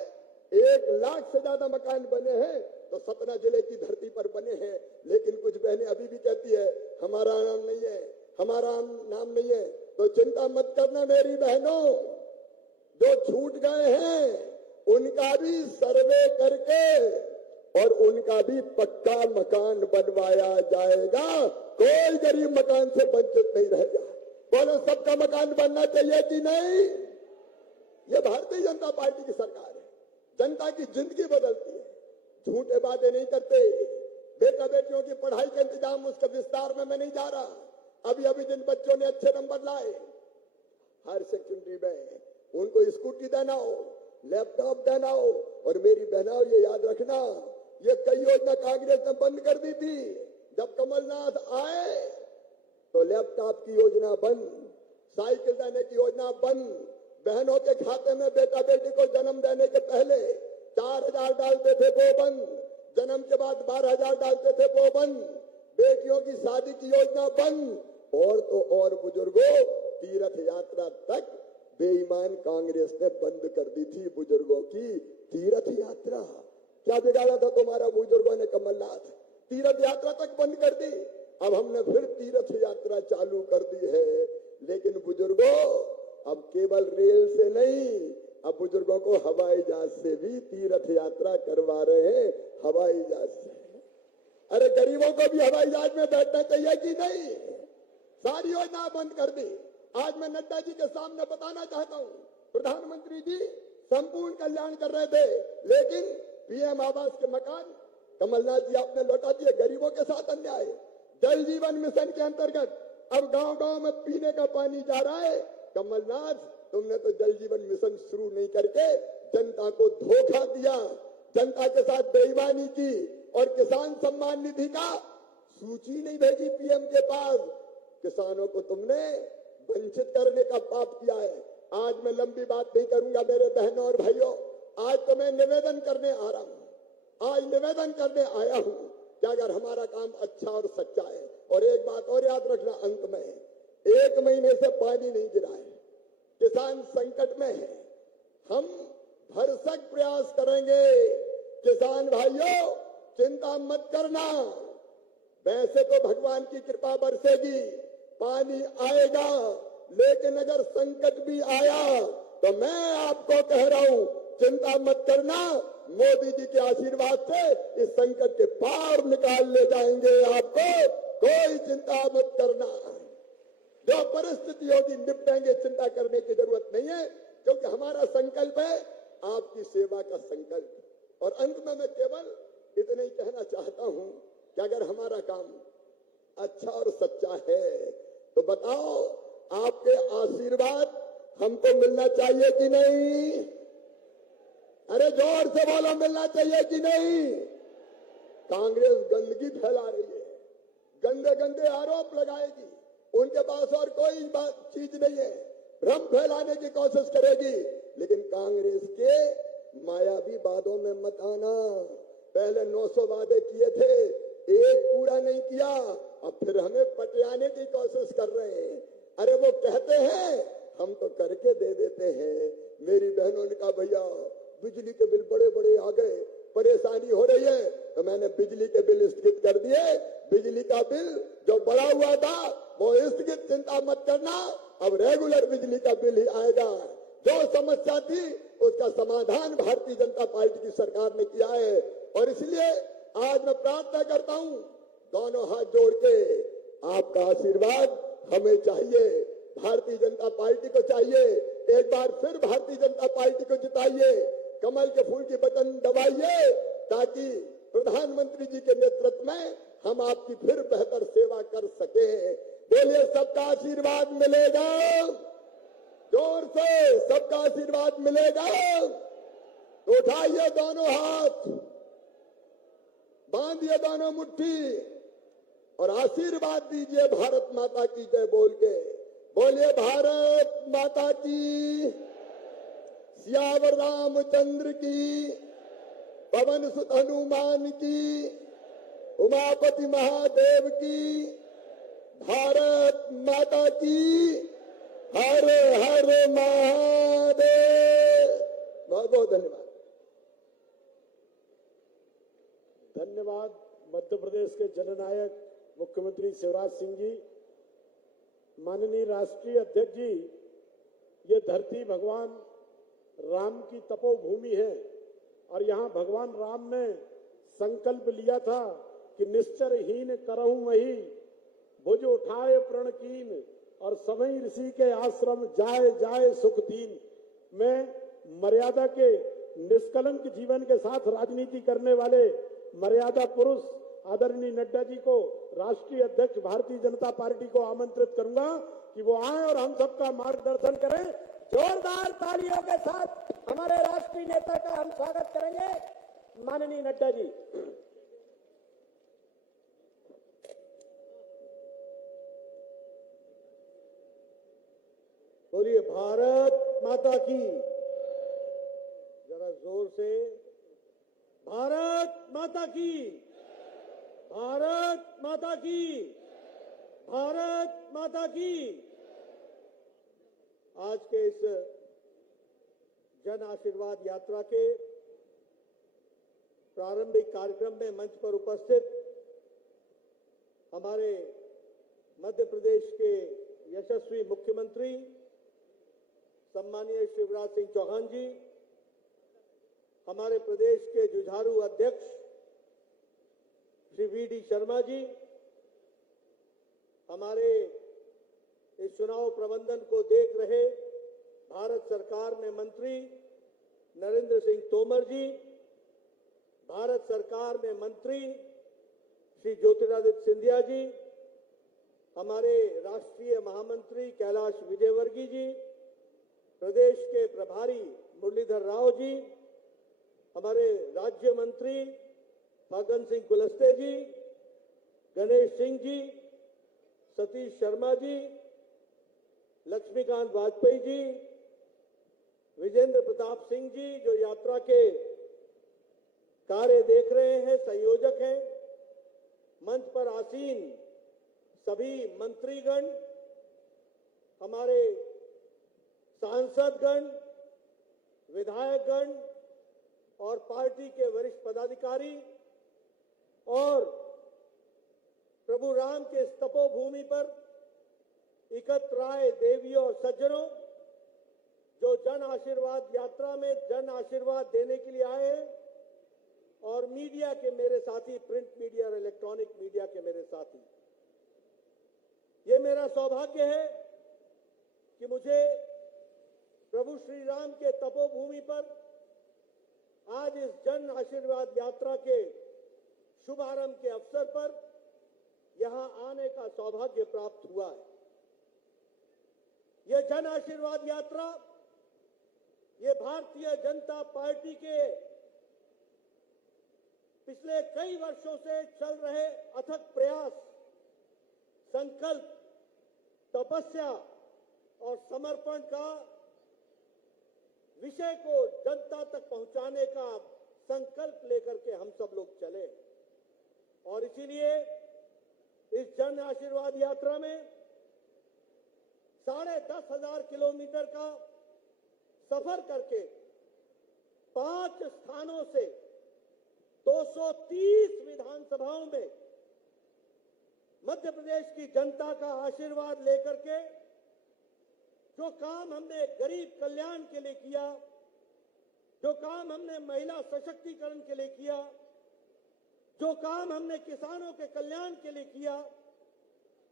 1 लाख से ज्यादा मकान बने हैं तो सतना जिले की धरती पर बने हैं। लेकिन कुछ बहनें अभी भी कहती है हमारा नाम नहीं है, हमारा नाम नहीं है। तो चिंता मत करना मेरी बहनों, जो छूट गए हैं उनका भी सर्वे करके और उनका भी पक्का मकान बनवाया जाएगा। कोई गरीब मकान से वंचित नहीं रहेगा। बोलो सबका मकान बनना चाहिए कि नहीं? ये भारतीय जनता पार्टी की सरकार है। जनता की जिंदगी बदलती है। झूठे वादे नहीं करते। बेटा बेटियों की पढ़ाई का इंतजाम, उसके विस्तार में मैं नहीं जा रहा। अभी अभी जिन बच्चों ने अच्छे नंबर लाए हायर सेकेंडरी में, उनको स्कूटी देना हो, लैपटॉप देना हो। और मेरी बहनाओं ये याद रखना, ये कई योजना कांग्रेस ने बंद कर दी थी। जब कमलनाथ आए तो लैपटॉप की योजना बंद, साइकिल देने की योजना बंद, बहनों के खाते में बेटा बेटी को जन्म देने के पहले 4,000 डालते थे वो बंद, जन्म के बाद 12,000 डालते थे वो बंद, बेटियों की शादी की योजना बंद। और तो और बुजुर्गों, तीर्थ यात्रा तक बेईमान कांग्रेस ने बंद कर दी थी। बुजुर्गों की तीर्थ यात्रा क्या बिगाड़ा था तुम्हारा बुजुर्गों ने? कमलनाथ तीर्थ यात्रा तक बंद कर दी। अब हमने फिर तीर्थ यात्रा चालू कर दी है। लेकिन बुजुर्गों, अब केवल रेल से नहीं, अब बुजुर्गों को हवाई जहाज से भी तीर्थ यात्रा करवा रहे हैं। हवाई जहाज से। अरे गरीबों को भी हवाई जहाज में बैठना चाहिए कि नहीं? सारी योजना बंद कर दी। आज मैं नड्डा जी के सामने बताना चाहता हूं, प्रधानमंत्री जी संपूर्ण कल्याण कर रहे थे, लेकिन पीएम आवास के मकान कमलनाथ जी आपने लौटा दिए। गरीबों के साथ अन्याय। जल जीवन मिशन के अंतर्गत अब गांव-गांव में पीने का पानी जा रहा है। कमलनाथ, तुमने तो जल जीवन मिशन शुरू नहीं करके जनता को धोखा दिया, जनता के साथ बेईमानी की, और किसान सम्मान निधि का सूची नहीं भेजी पीएम के पास। किसानों को तुमने वंचित करने का पाप किया है। आज मैं लंबी बात नहीं करूंगा मेरे बहनों और भाइयों, आज तो मैं निवेदन करने आ रहा हूं। आज निवेदन करने आया हूं कि अगर हमारा काम अच्छा और सच्चा है, और एक बात और याद रखना, अंत में 1 महीने से पानी नहीं गिरा है, किसान संकट में है। हम भरसक प्रयास करेंगे। किसान भाइयों, चिंता मत करना। वैसे तो भगवान की कृपा बरसेगी, पानी आएगा, लेकिन अगर संकट भी आया तो मैं आपको कह रहा हूं, चिंता मत करना। मोदी जी के आशीर्वाद से इस संकट के पार निकाल ले जाएंगे आपको। कोई चिंता मत करना। जो परिस्थिति होगी निपटेंगे, चिंता करने की जरूरत नहीं है, क्योंकि हमारा संकल्प है आपकी सेवा का संकल्प। और अंत में मैं केवल इतना ही कहना चाहता हूं कि अगर हमारा काम अच्छा और सच्चा है तो बताओ, आपके आशीर्वाद हमको मिलना चाहिए कि नहीं? अरे जोर से बोलो, मिलना चाहिए कि नहीं? कांग्रेस गंदगी फैला रही है, गंदे गंदे आरोप लगाएगी, उनके पास और कोई चीज नहीं है, भ्रम फैलाने की कोशिश करेगी। लेकिन कांग्रेस के मायावी वादों में मत आना। पहले 900 वादे किए थे, एक पूरा नहीं किया, अब फिर हमें पटियाने की कोशिश कर रहे हैं। अरे वो कहते हैं, हम तो करके दे देते हैं। मेरी बहनों ने कहा भैया बिजली के बिल बड़े बड़े आ गए, परेशानी हो रही है, तो मैंने बिजली के बिल स्थगित कर दिए। बिजली का बिल जो बढ़ा हुआ था वो स्थगित, चिंता मत करना, अब रेगुलर बिजली का बिल ही आएगा। जो समस्या थी उसका समाधान भारतीय जनता पार्टी की सरकार ने किया है। और इसलिए आज मैं प्रार्थना करता हूं, दोनों हाथ जोड़ के, आपका आशीर्वाद हमें चाहिए, भारतीय जनता पार्टी को चाहिए। एक बार फिर भारतीय जनता पार्टी को जिताइए, कमल के फूल की बटन दबाइए, ताकि प्रधानमंत्री जी के नेतृत्व में हम आपकी फिर बेहतर सेवा कर सके। बोलिए सबका आशीर्वाद मिलेगा, जोर से सबका आशीर्वाद मिलेगा। तो उठाइए दोनों हाथ, बांधिए दोनों मुट्ठी और आशीर्वाद दीजिए भारत माता की जय बोल के। बोलिए भारत माता की, सियावर रामचंद्र की, पवन सुत हनुमान की, उमापति महादेव की, भारत माता की, हर हर महादेव। बहुत बहुत धन्यवाद। धन्यवाद मध्य प्रदेश के जननायक मुख्यमंत्री शिवराज सिंह जी। माननीय राष्ट्रीय अध्यक्ष जी, ये धरती भगवान राम की तपोभूमि है और यहाँ भगवान राम ने संकल्प लिया था कि निश्चरहीन करहूं वही, भुज उठाए प्रण कीन, और सभी ऋषि के आश्रम जाए जाए सुख दीन। मैं मर्यादा के निष्कलंक जीवन के साथ राजनीति करने वाले मर्यादा पुरुष आदरणीय नड्डा जी को, राष्ट्रीय अध्यक्ष भारतीय जनता पार्टी को आमंत्रित करूंगा कि वो आए और हम सबका मार्गदर्शन करें। जोरदार तालियों के साथ हमारे राष्ट्रीय नेता का हम स्वागत करेंगे, माननीय नड्डा जी। बोलिए भारत माता की, जरा जोर से, भारत माता की, भारत माता की, भारत माता की। आज के इस जन आशीर्वाद यात्रा के प्रारंभिक कार्यक्रम में मंच पर उपस्थित हमारे मध्य प्रदेश के यशस्वी मुख्यमंत्री सम्मानीय शिवराज सिंह चौहान जी, हमारे प्रदेश के जुझारू अध्यक्ष श्री वी.डी. शर्मा जी, हमारे इस चुनाव प्रबंधन को देख रहे भारत सरकार में मंत्री नरेंद्र सिंह तोमर जी, भारत सरकार में मंत्री श्री ज्योतिरादित्य सिंधिया जी, हमारे राष्ट्रीय महामंत्री कैलाश विजयवर्गीय जी, प्रदेश के प्रभारी मुरलीधर राव जी, हमारे राज्य मंत्री फग्गन सिंह कुलस्ते जी, गणेश सिंह जी, सतीश शर्मा जी, लक्ष्मीकांत वाजपेयी जी, विजेंद्र प्रताप सिंह जी जो यात्रा के कार्य देख रहे हैं, संयोजक हैं, मंच पर आसीन सभी मंत्रीगण, हमारे सांसदगण, विधायकगण और पार्टी के वरिष्ठ पदाधिकारी और प्रभु राम के इस तपोभूमि पर एकत्र आए देवियों और सज्जनों, जो जन आशीर्वाद यात्रा में जन आशीर्वाद देने के लिए आए हैं, और मीडिया के मेरे साथी, प्रिंट मीडिया और इलेक्ट्रॉनिक मीडिया के मेरे साथी, ये मेरा सौभाग्य है कि मुझे प्रभु श्री राम के तपोभूमि पर आज इस जन आशीर्वाद यात्रा के शुभारंभ के अवसर पर यहां आने का सौभाग्य प्राप्त हुआ है। यह जन आशीर्वाद यात्रा ये भारतीय जनता पार्टी के पिछले कई वर्षों से चल रहे अथक प्रयास, संकल्प, तपस्या और समर्पण का विषय को जनता तक पहुंचाने का संकल्प लेकर के हम सब लोग चले। और इसीलिए इस जन आशीर्वाद यात्रा में 10,500 किलोमीटर का सफर करके 5 स्थानों से 230 विधानसभाओं में मध्य प्रदेश की जनता का आशीर्वाद लेकर के जो काम हमने गरीब कल्याण के लिए किया, जो काम हमने महिला सशक्तिकरण के लिए किया, जो काम हमने किसानों के कल्याण के लिए किया,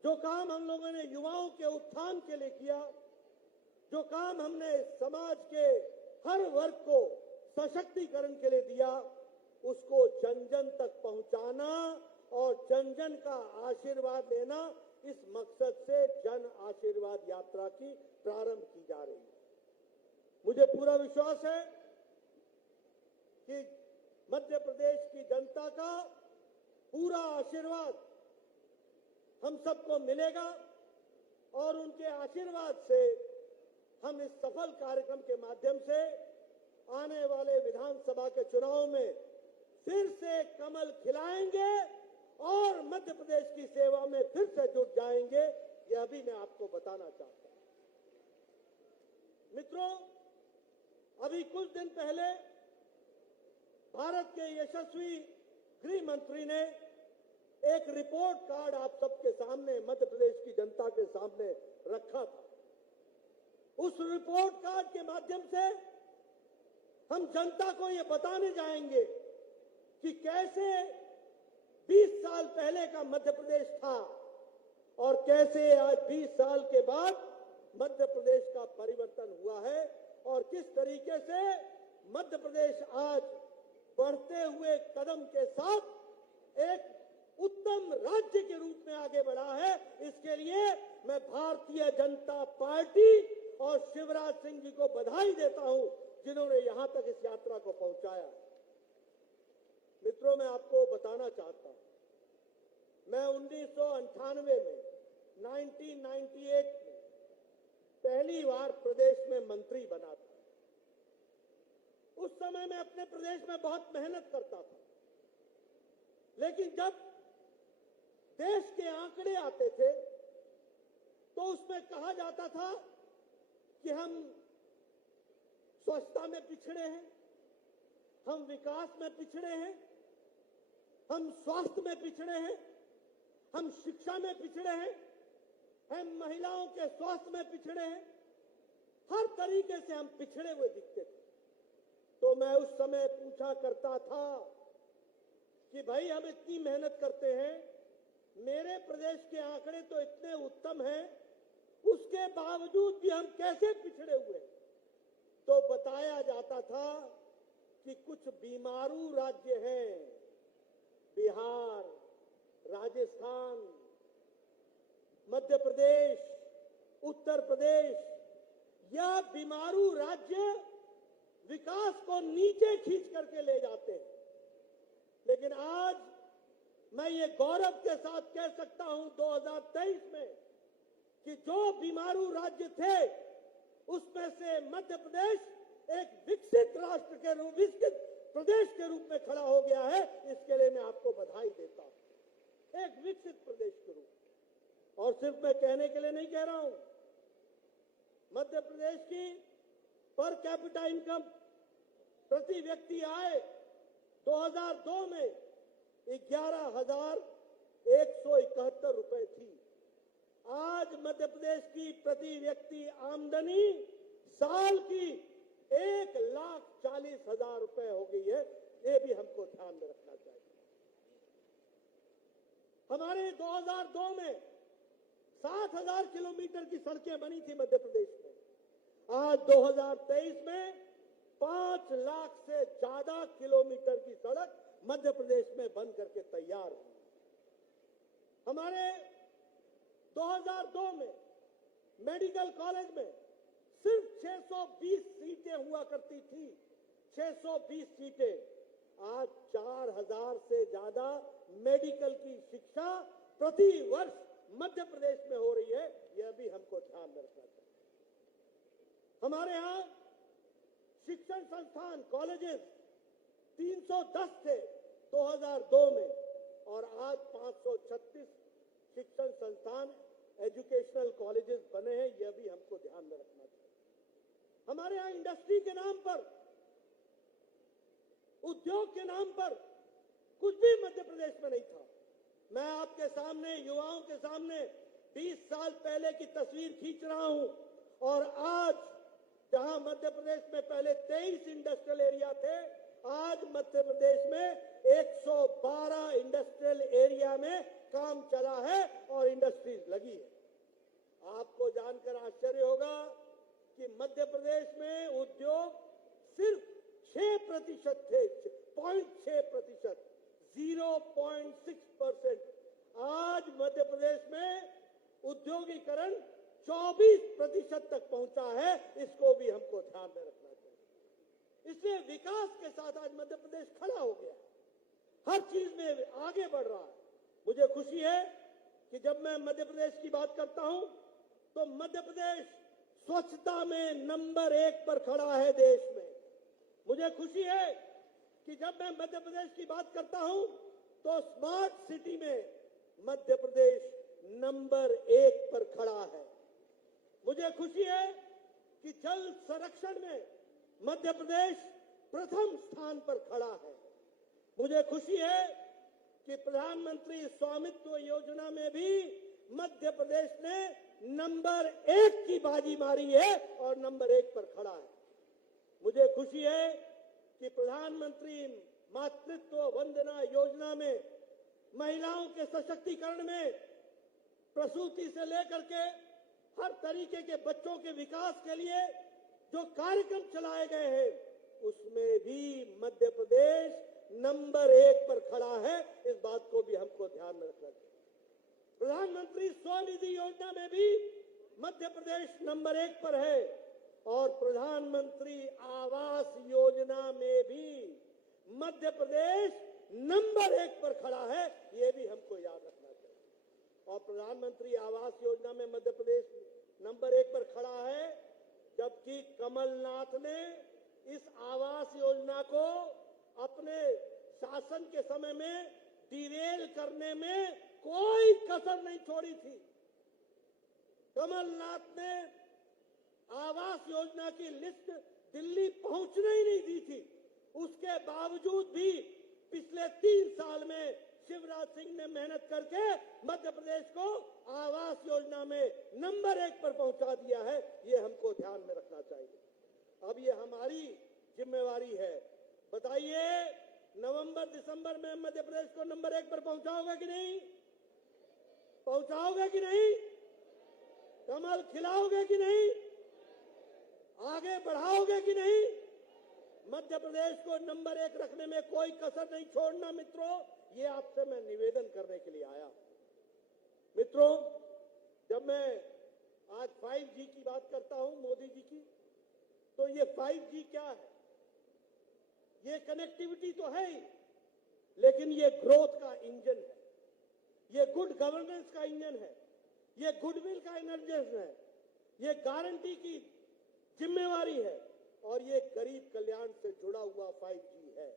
जो काम हम लोगों ने युवाओं के उत्थान के लिए किया, जो काम हमने समाज के हर वर्ग को सशक्तिकरण के लिए दिया, उसको जन जन तक पहुंचाना और जन जन का आशीर्वाद लेना, इस मकसद से जन आशीर्वाद यात्रा की प्रारंभ की जा रही है। मुझे पूरा विश्वास है कि मध्य प्रदेश की जनता का पूरा आशीर्वाद हम सबको मिलेगा और उनके आशीर्वाद से हम इस सफल कार्यक्रम के माध्यम से आने वाले विधानसभा के चुनाव में फिर से कमल खिलाएंगे और मध्य प्रदेश की सेवा में फिर से जुट जाएंगे। यह भी मैं आपको बताना चाहता हूं। मित्रों, अभी कुछ दिन पहले भारत के यशस्वी गृह मंत्री ने एक रिपोर्ट कार्ड आप सबके सामने, मध्य प्रदेश की जनता के सामने रखा था। उस रिपोर्ट कार्ड के माध्यम से हम जनता को ये बताने जाएंगे कि कैसे 20 साल पहले का मध्य प्रदेश था और कैसे आज 20 साल के बाद मध्य प्रदेश का परिवर्तन हुआ है और किस तरीके से मध्य प्रदेश आज बढ़ते हुए कदम के साथ एक उत्तम राज्य के रूप में आगे बढ़ा है। इसके लिए मैं भारतीय जनता पार्टी और शिवराज सिंह जी को बधाई देता हूं, जिन्होंने यहां तक इस यात्रा को पहुंचाया। मित्रों, मैं आपको बताना चाहता हूं, मैं 1998 में 1998 में पहली बार प्रदेश में मंत्री बना था। उस समय मैं अपने प्रदेश में बहुत मेहनत करता था, लेकिन जब देश के आंकड़े आते थे तो उसमें कहा जाता था कि हम स्वच्छता में पिछड़े हैं, हम विकास में पिछड़े हैं, हम स्वास्थ्य में पिछड़े हैं, हम शिक्षा में पिछड़े हैं, हम महिलाओं के स्वास्थ्य में पिछड़े हैं। हर तरीके से हम पिछड़े हुए दिखते थे। तो मैं उस समय पूछा करता था कि भाई, हम इतनी मेहनत करते हैं, मेरे प्रदेश के आंकड़े तो इतने उत्तम हैं, उसके बावजूद भी हम कैसे पिछड़े हुए हैं? तो बताया जाता था कि कुछ बीमारू राज्य हैं, बिहार, राजस्थान, मध्य प्रदेश, उत्तर प्रदेश, यह बीमारू राज्य विकास को नीचे खींच करके ले जाते हैं। लेकिन आज मैं ये गौरव के साथ कह सकता हूं 2023 में कि जो बीमारू राज्य थे उसमें से मध्य प्रदेश एक विकसित राष्ट्र के रूप, विकसित प्रदेश के रूप में खड़ा हो गया है। इसके लिए मैं आपको बधाई देता हूं, एक विकसित प्रदेश के रूप। और सिर्फ मैं कहने के लिए नहीं कह रहा हूं, मध्य प्रदेश की पर कैपिटा इनकम, प्रति व्यक्ति आय 2002 में 11,171 रुपए थी। आज मध्य प्रदेश की प्रति व्यक्ति आमदनी साल की 1,40,000 रुपए हो गई है। ये भी हमको ध्यान में रखना चाहिए। हमारे 2002 में 7,000 किलोमीटर की सड़कें बनी थी मध्य प्रदेश में। आज 2023 में 5 लाख से ज्यादा किलोमीटर की सड़क मध्य प्रदेश में बन करके तैयार हुई। हमारे 2002 में मेडिकल कॉलेज में सिर्फ 620 सीटें हुआ करती थी, 620 सीटें। आज 4000 से ज्यादा मेडिकल की शिक्षा प्रति वर्ष मध्य प्रदेश में हो रही है। यह भी हमको ध्यान में रखना चाहिए। हमारे यहां शिक्षण संस्थान कॉलेजेस 310 थे 2002 में, और आज 536 शिक्षण संस्थान एजुकेशनल कॉलेजेस बने हैं। यह भी हमको ध्यान में रखना चाहिए। हमारे यहां इंडस्ट्री के नाम पर, उद्योग के नाम पर कुछ भी मध्य प्रदेश में नहीं था। मैं आपके सामने, युवाओं के सामने 20 साल पहले की तस्वीर खींच रहा हूं, और आज जहां मध्य प्रदेश में पहले 23 इंडस्ट्रियल एरिया थे, आज मध्य प्रदेश में 112 इंडस्ट्रियल एरिया में काम चला है और इंडस्ट्रीज लगी है। आपको जानकर आश्चर्य होगा कि मध्य प्रदेश में उद्योग सिर्फ 6% थे, 0.6%, 0.6%। आज मध्य प्रदेश में उद्योगीकरण 24% तक पहुंचा है। इसको भी हमको ध्यान में रखना चाहिए। इसलिए विकास के साथ आज मध्य प्रदेश खड़ा हो गया, हर चीज में आगे बढ़ रहा है। मुझे खुशी है कि जब मैं मध्य प्रदेश की बात करता हूं तो मध्य प्रदेश स्वच्छता में नंबर 1 पर खड़ा है देश में। मुझे खुशी है कि जब मैं मध्य प्रदेश की बात करता हूं तो स्मार्ट सिटी में मध्य प्रदेश नंबर 1 पर खड़ा है। मुझे खुशी है कि जल संरक्षण में मध्य प्रदेश प्रथम स्थान पर खड़ा है। मुझे खुशी है कि प्रधानमंत्री स्वामित्व योजना में भी मध्य प्रदेश ने नंबर 1 की बाजी मारी है और नंबर 1 पर खड़ा है। मुझे खुशी है कि प्रधानमंत्री मातृत्व वंदना योजना में महिलाओं के सशक्तिकरण में प्रसूति से लेकर के हर तरीके के बच्चों के विकास के लिए जो कार्यक्रम चलाए गए हैं, उसमें भी मध्य प्रदेश नंबर 1 पर खड़ा है। इस बात को भी हमको ध्यान में रखना चाहिए। प्रधानमंत्री स्वनिधि योजना में भी मध्य प्रदेश नंबर 1 पर है, और प्रधानमंत्री आवास योजना में भी मध्य प्रदेश नंबर 1 पर खड़ा है। यह भी हमको याद रखना चाहिए। और प्रधानमंत्री आवास योजना में मध्य प्रदेश नंबर 1 पर खड़ा है, जबकि कमलनाथ ने इस आवास योजना को अपने शासन के समय में डिरेल करने में कोई कसर नहीं छोड़ी थी। कमलनाथ ने आवास योजना की लिस्ट दिल्ली पहुंचने ही नहीं दी थी। उसके बावजूद भी पिछले 3 साल में शिवराज सिंह ने मेहनत करके मध्य प्रदेश को आवास योजना में नंबर 1 पर पहुंचा दिया है। ये हमको ध्यान में रखना चाहिए। अब ये हमारी जिम्मेवारी है। बताइए, नवंबर दिसंबर में मध्य प्रदेश को नंबर 1 पर पहुंचाओगे कि नहीं? पहुंचाओगे कि नहीं? कमल खिलाओगे कि नहीं? आगे बढ़ाओगे कि नहीं? मध्य प्रदेश को नंबर 1 रखने में कोई कसर नहीं छोड़ना। मित्रों, ये आपसे मैं निवेदन करने के लिए आया। मित्रों, जब मैं आज 5G की बात करता हूं, मोदी जी की, तो ये 5G क्या है? ये कनेक्टिविटी तो है ही, लेकिन ये ग्रोथ का इंजन है, ये गुड गवर्नेंस का इंजन है, ये गुडविल का इंजन है, ये गारंटी की जिम्मेवारी है, और ये गरीब कल्याण से जुड़ा हुआ 5G है।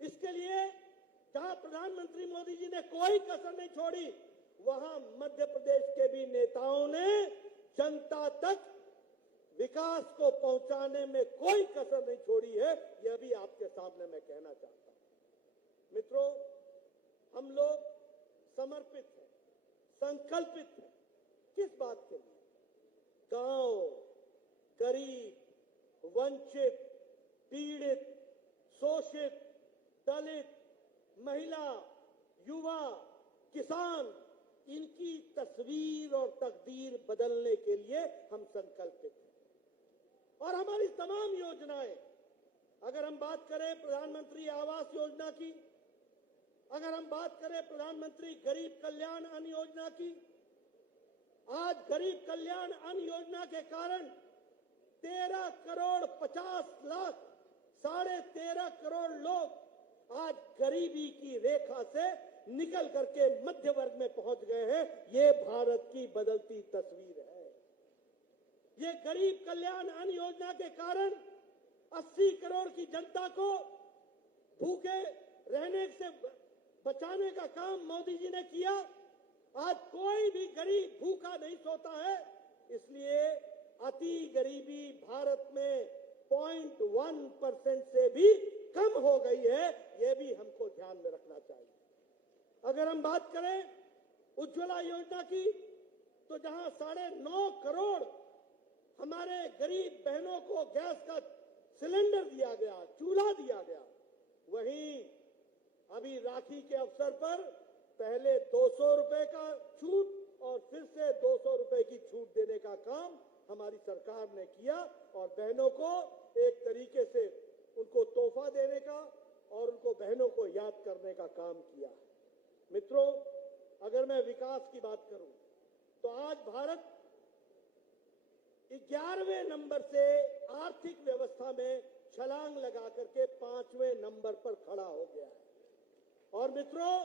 इसके लिए जहां प्रधानमंत्री मोदी जी ने कोई कसर नहीं छोड़ी, वहां मध्य प्रदेश के भी नेताओं ने जनता तक विकास को पहुंचाने में कोई कसर नहीं छोड़ी है। यह भी आपके सामने मैं कहना चाहता हूं। मित्रों, हम लोग समर्पित हैं, संकल्पित हैं। किस बात के लिए? गांव, गरीब, वंचित, पीड़ित, शोषित, दलित, महिला, युवा, किसान, इनकी तस्वीर और तकदीर बदलने के लिए हम संकल्पित हैं। और हमारी तमाम योजनाएं, अगर हम बात करें प्रधानमंत्री आवास योजना की, अगर हम बात करें प्रधानमंत्री गरीब कल्याण अन्न योजना की, आज गरीब कल्याण अन्न योजना के कारण 13 करोड़ 50 लाख 13.5 करोड़ लोग आज गरीबी की रेखा से निकल करके मध्य वर्ग में पहुंच गए हैं। ये भारत की बदलती तस्वीर है। ये गरीब कल्याण अन्न योजना के कारण 80 करोड़ की जनता को भूखे रहने से बचाने का काम मोदी जी ने किया। आज कोई भी गरीब भूखा नहीं सोता है। इसलिए अति गरीबी भारत में 0.1% से भी कम हो गई है। यह भी हमको ध्यान में रखना चाहिए। अगर हम बात करें उज्ज्वला योजना की, तो जहां 9.5 करोड़ हमारे गरीब बहनों को गैस का सिलेंडर दिया गया, चूल्हा दिया गया, वहीं अभी राखी के अवसर पर पहले 200 रुपए का छूट और फिर से 200 रुपए की छूट देने का काम हमारी सरकार ने किया और बहनों को एक तरीके से उनको तोहफा देने का और उनको बहनों को याद करने का काम किया है। मित्रों, अगर मैं विकास की बात करूं तो आज भारत 11वें नंबर से आर्थिक व्यवस्था में छलांग लगा करके 5वें नंबर पर खड़ा हो गया है। और मित्रों,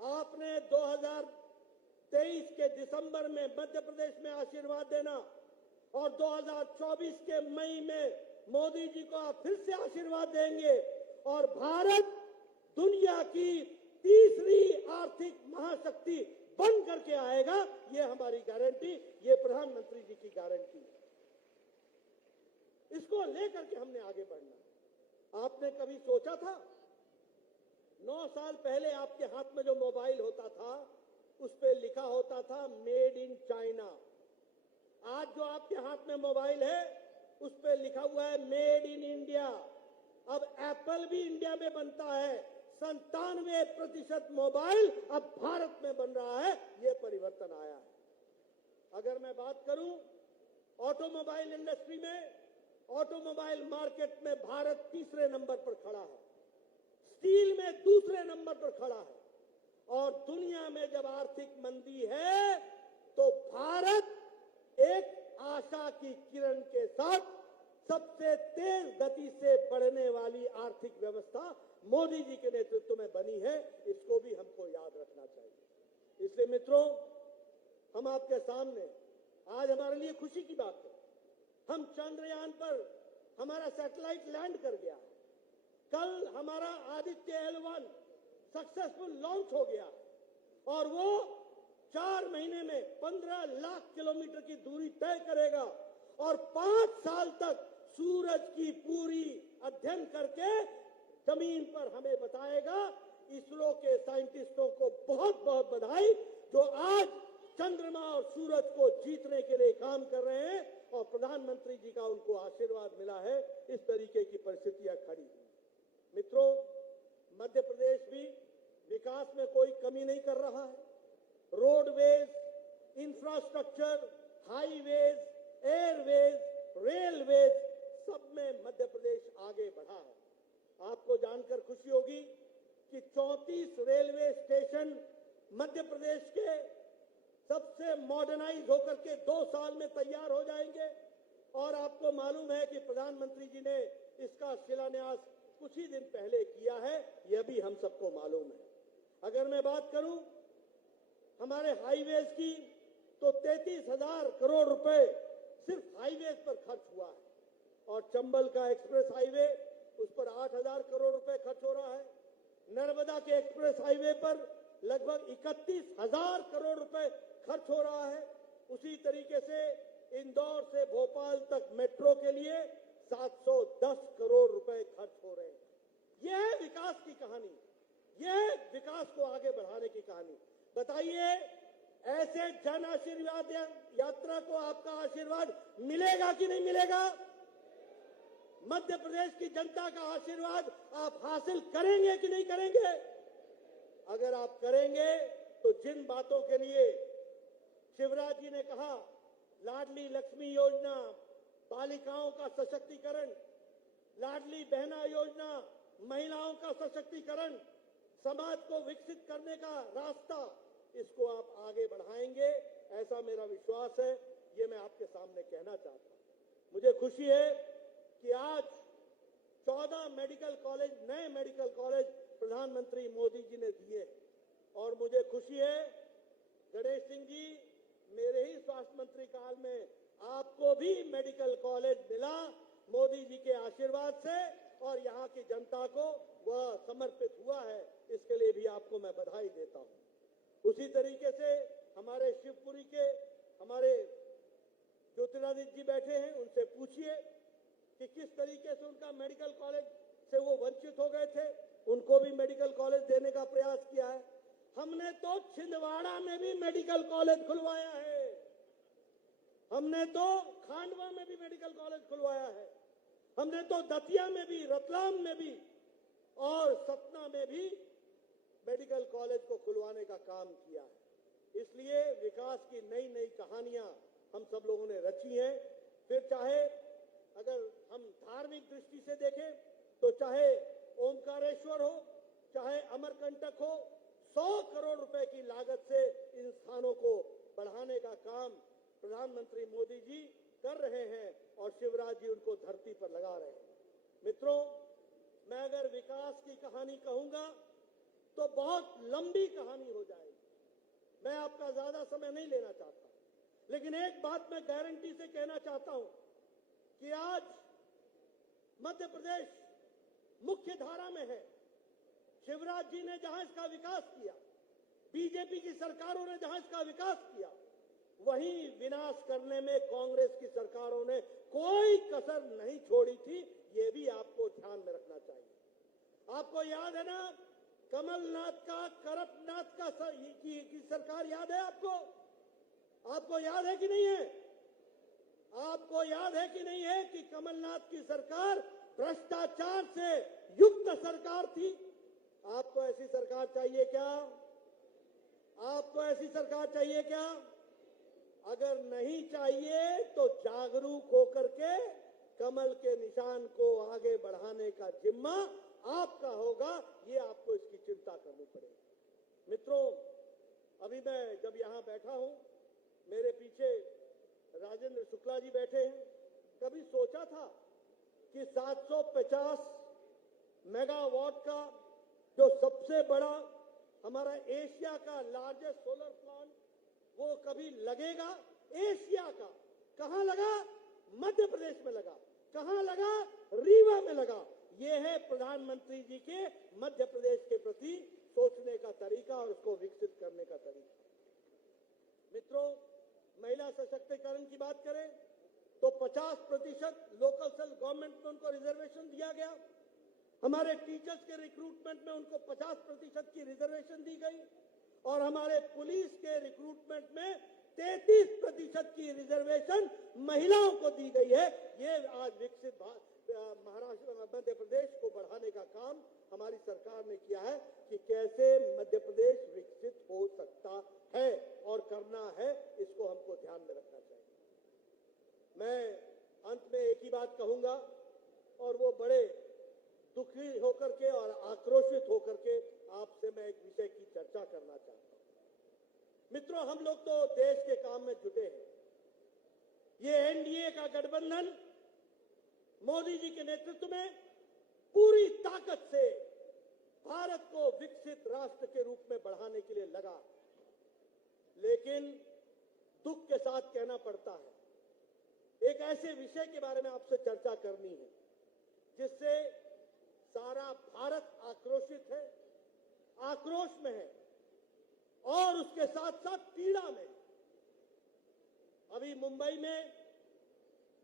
आपने 2023 के दिसंबर में मध्य प्रदेश में आशीर्वाद देना और 2024 के मई में मोदी जी को आप फिर से आशीर्वाद देंगे और भारत दुनिया की तीसरी आर्थिक महाशक्ति बन करके आएगा। ये हमारी गारंटी, ये प्रधानमंत्री जी की गारंटी है। इसको लेकर के हमने आगे बढ़ना। आपने कभी सोचा था 9 साल पहले आपके हाथ में जो मोबाइल होता था उस पे लिखा होता था मेड इन चाइना। आज जो आपके हाथ में मोबाइल है उस पे लिखा हुआ है मेड इन इंडिया। अब एप्पल भी इंडिया में बनता है। 97% मोबाइल अब भारत में बन रहा है। यह परिवर्तन आया है। अगर मैं बात करूं ऑटोमोबाइल इंडस्ट्री में, ऑटोमोबाइल मार्केट में भारत तीसरे नंबर पर खड़ा है, स्टील में दूसरे नंबर पर खड़ा है और दुनिया में जब आर्थिक मंदी है तो भारत एक आशा की किरण के साथ सबसे तेज गति से बढ़ने वाली आर्थिक व्यवस्था मोदी जी के नेतृत्व में बनी है। इसको भी हमको याद रखना चाहिए। इसलिए मित्रों, हम आपके सामने आज हमारे लिए खुशी की बात है, हम चंद्रयान पर हमारा सैटेलाइट लैंड कर गया है। कल हमारा आदित्य L1 सक्सेसफुल लॉन्च हो गया और वो 4 महीने में 15 लाख किलोमीटर की दूरी तय करेगा और 5 साल तक सूरज की पूरी अध्ययन करके जमीन पर हमें बताएगा। इसरो के साइंटिस्टों को बहुत बहुत बधाई जो आज चंद्रमा और सूरज को जीतने के लिए काम कर रहे हैं और प्रधानमंत्री जी का उनको आशीर्वाद मिला है। इस तरीके की परिस्थितियां खड़ी हुई। मित्रों, मध्य प्रदेश भी विकास में कोई कमी नहीं कर रहा है। Roadways, infrastructure, highways, Airways, railways, सब में मध्य प्रदेश आगे बढ़ा है। आपको जानकर खुशी होगी कि 34 रेलवे स्टेशन मध्य प्रदेश के सबसे मॉडर्नाइज होकर के 2 साल में तैयार हो जाएंगे और आपको मालूम है कि प्रधानमंत्री जी ने इसका शिलान्यास कुछ ही दिन पहले किया है। यह भी हम सबको मालूम है। अगर मैं बात करूं हमारे हाईवेज की तो 33,000 करोड़ रुपए सिर्फ हाईवेज पर खर्च हुआ है और चंबल का एक्सप्रेस हाईवे उस पर 8,000 करोड़ रुपए खर्च हो रहा है। नर्मदा के एक्सप्रेस हाईवे पर लगभग 31,000 करोड़ रुपए खर्च हो रहा है। उसी तरीके से इंदौर से भोपाल तक मेट्रो के लिए 710 करोड़ रुपए खर्च हो रहे हैं। यह है विकास की कहानी, यह है विकास को आगे बढ़ाने की कहानी। बताइए, ऐसे जन आशीर्वाद यात्रा को आपका आशीर्वाद मिलेगा कि नहीं मिलेगा? मध्य प्रदेश की जनता का आशीर्वाद आप हासिल करेंगे कि नहीं करेंगे? अगर आप करेंगे तो जिन बातों के लिए शिवराज जी ने कहा, लाडली लक्ष्मी योजना, बालिकाओं का सशक्तिकरण, लाडली बहना योजना, महिलाओं का सशक्तिकरण, समाज को विकसित करने का रास्ता, इसको आप आगे बढ़ाएंगे, ऐसा मेरा विश्वास है। ये मैं आपके सामने कहना चाहता हूं। मुझे खुशी है कि आज 14 मेडिकल कॉलेज, नए मेडिकल कॉलेज प्रधानमंत्री मोदी जी ने दिए और मुझे खुशी है गणेश सिंह जी, मेरे ही स्वास्थ्य मंत्री काल में आपको भी मेडिकल कॉलेज मिला मोदी जी के आशीर्वाद से और यहाँ की जनता को वह समर्पित हुआ है, इसके लिए भी आपको मैं बधाई देता हूँ। उसी तरीके से हमारे शिवपुरी के हमारे ज्योतिरादित्य जी बैठे हैं, उनसे पूछिए कि किस तरीके से उनका मेडिकल कॉलेज से वो वंचित हो गए थे, उनको भी मेडिकल कॉलेज देने का प्रयास किया है। हमने तो छिंदवाड़ा में भी मेडिकल कॉलेज खुलवाया है, हमने तो खांडवा में भी मेडिकल कॉलेज खुलवाया है, हमने तो दतिया में भी, रतलाम में भी और सतना में भी मेडिकल कॉलेज को खुलवाने का काम किया है। इसलिए विकास की नई नई कहानियां हम सब लोगों ने रची हैं। फिर चाहे अगर हम धार्मिक दृष्टि से देखें तो चाहे ओमकारेश्वर हो, चाहे अमरकंटक हो, 100 करोड़ रुपए की लागत से इन स्थानों को बढ़ाने का काम प्रधानमंत्री मोदी जी कर रहे हैं और शिवराज जी उनको धरती पर लगा रहे हैं। मित्रों, मैं अगर विकास की कहानी कहूंगा तो बहुत लंबी कहानी हो जाएगी, मैं आपका ज्यादा समय नहीं लेना चाहता, लेकिन एक बात मैं गारंटी से कहना चाहता हूं कि आज मध्य प्रदेश मुख्य धारा में है। शिवराज जी ने जहां इसका विकास किया, बीजेपी की सरकारों ने जहां इसका विकास किया, वहीं विनाश करने में कांग्रेस की सरकारों ने कोई कसर नहीं छोड़ी थी। ये भी आपको ध्यान में रखना चाहिए। आपको याद है ना कमलनाथ का, करपनाथ का की सरकार याद है आपको? आपको याद है कि नहीं है? आपको याद है कि नहीं है कि कमलनाथ की सरकार भ्रष्टाचार से युक्त सरकार थी? आपको ऐसी सरकार चाहिए क्या? आपको ऐसी सरकार चाहिए क्या? अगर नहीं चाहिए तो जागरूक होकर के कमल के निशान को आगे बढ़ाने का जिम्मा आपका होगा, ये आपको इसकी चिंता करनी पड़ेगी। मित्रों, अभी मैं जब यहां बैठा हूं, मेरे पीछे राजेंद्र शुक्ला जी बैठे हैं। कभी सोचा था कि 750 मेगावाट का जो सबसे बड़ा हमारा एशिया का लार्जेस्ट सोलर प्लांट वो कभी लगेगा? एशिया का कहां लगा? मध्य प्रदेश में लगा। कहां लगा? रीवा में लगा। ये है प्रधानमंत्री जी के मध्य प्रदेश के प्रति सोचने का तरीका और उसको विकसित करने का तरीका। मित्रों, महिला सशक्तिकरण की बात करें तो 50% लोकल सेल्फ गवर्नमेंट में उनको रिजर्वेशन दिया गया। हमारे टीचर्स के रिक्रूटमेंट में उनको 50% की रिजर्वेशन दी गई और हमारे पुलिस के रिक्रूटमेंट में 33% की रिजर्वेशन महिलाओं को दी गई है। ये आज विकसित महाराष्ट्र, मध्य प्रदेश को बढ़ाने का काम हमारी सरकार ने किया है कि कैसे मध्य प्रदेश विकसित हो सकता है और करना है, इसको हमको ध्यान में रखना चाहिए। मैं अंत में एक ही बात कहूंगा और वो बड़े दुखी होकर के और आक्रोशित होकर के आपसे मैं एक विषय की चर्चा करना चाहता हूं। मित्रों, हम लोग तो देश के काम में जुटे हैं। ये एनडीए का गठबंधन मोदी जी के नेतृत्व में पूरी ताकत से भारत को विकसित राष्ट्र के रूप में बढ़ाने के लिए लगा, लेकिन दुख के साथ कहना पड़ता है एक ऐसे विषय के बारे में आपसे चर्चा करनी है जिससे सारा भारत आक्रोशित है, आक्रोश में है और उसके साथ साथ पीड़ा में। अभी मुंबई में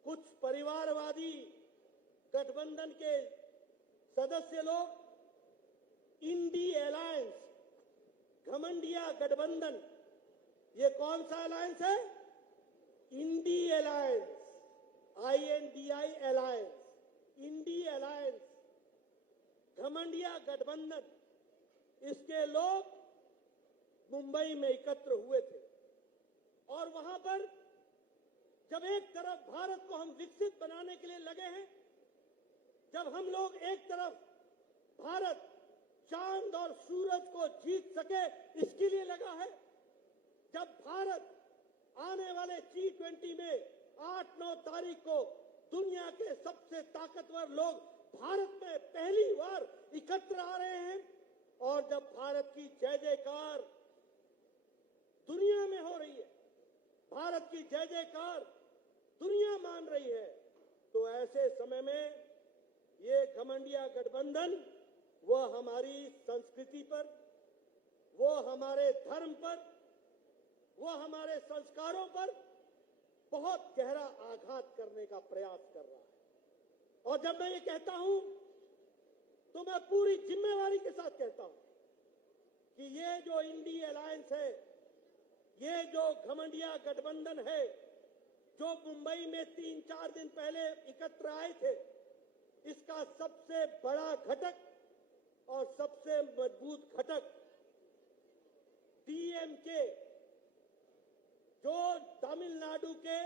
कुछ परिवारवादी गठबंधन के सदस्य लोग इंडी अलायंस, घमंडिया गठबंधन, ये कौन सा अलायंस है? INDI alliance, INDI alliance, INDI alliance, घमंडिया गठबंधन, इसके लोग मुंबई में एकत्र हुए थे और वहां पर जब एक तरफ भारत को हम विकसित बनाने के लिए लगे हैं, जब हम लोग एक तरफ भारत चांद और सूरज को जीत सके इसके लिए लगा है, जब भारत आने वाले G20 में 8-9 तारीख को दुनिया के सबसे ताकतवर लोग भारत में पहली बार एकत्र आ रहे हैं। और जब भारत की जय जयकार दुनिया में हो रही है, भारत की जय जयकार दुनिया मान रही है, तो ऐसे समय में ये घमंडिया गठबंधन वह हमारी संस्कृति पर, वो हमारे धर्म पर, वो हमारे संस्कारों पर बहुत गहरा आघात करने का प्रयास कर रहा है। और जब मैं ये कहता हूं तो मैं पूरी जिम्मेवारी के साथ कहता हूं कि ये जो इंडी अलायंस है, ये जो घमंडिया गठबंधन है, जो मुंबई में 3-4 दिन पहले एकत्र आए थे, इसका सबसे बड़ा घटक और सबसे मजबूत घटक डीएमके, जो तमिलनाडु के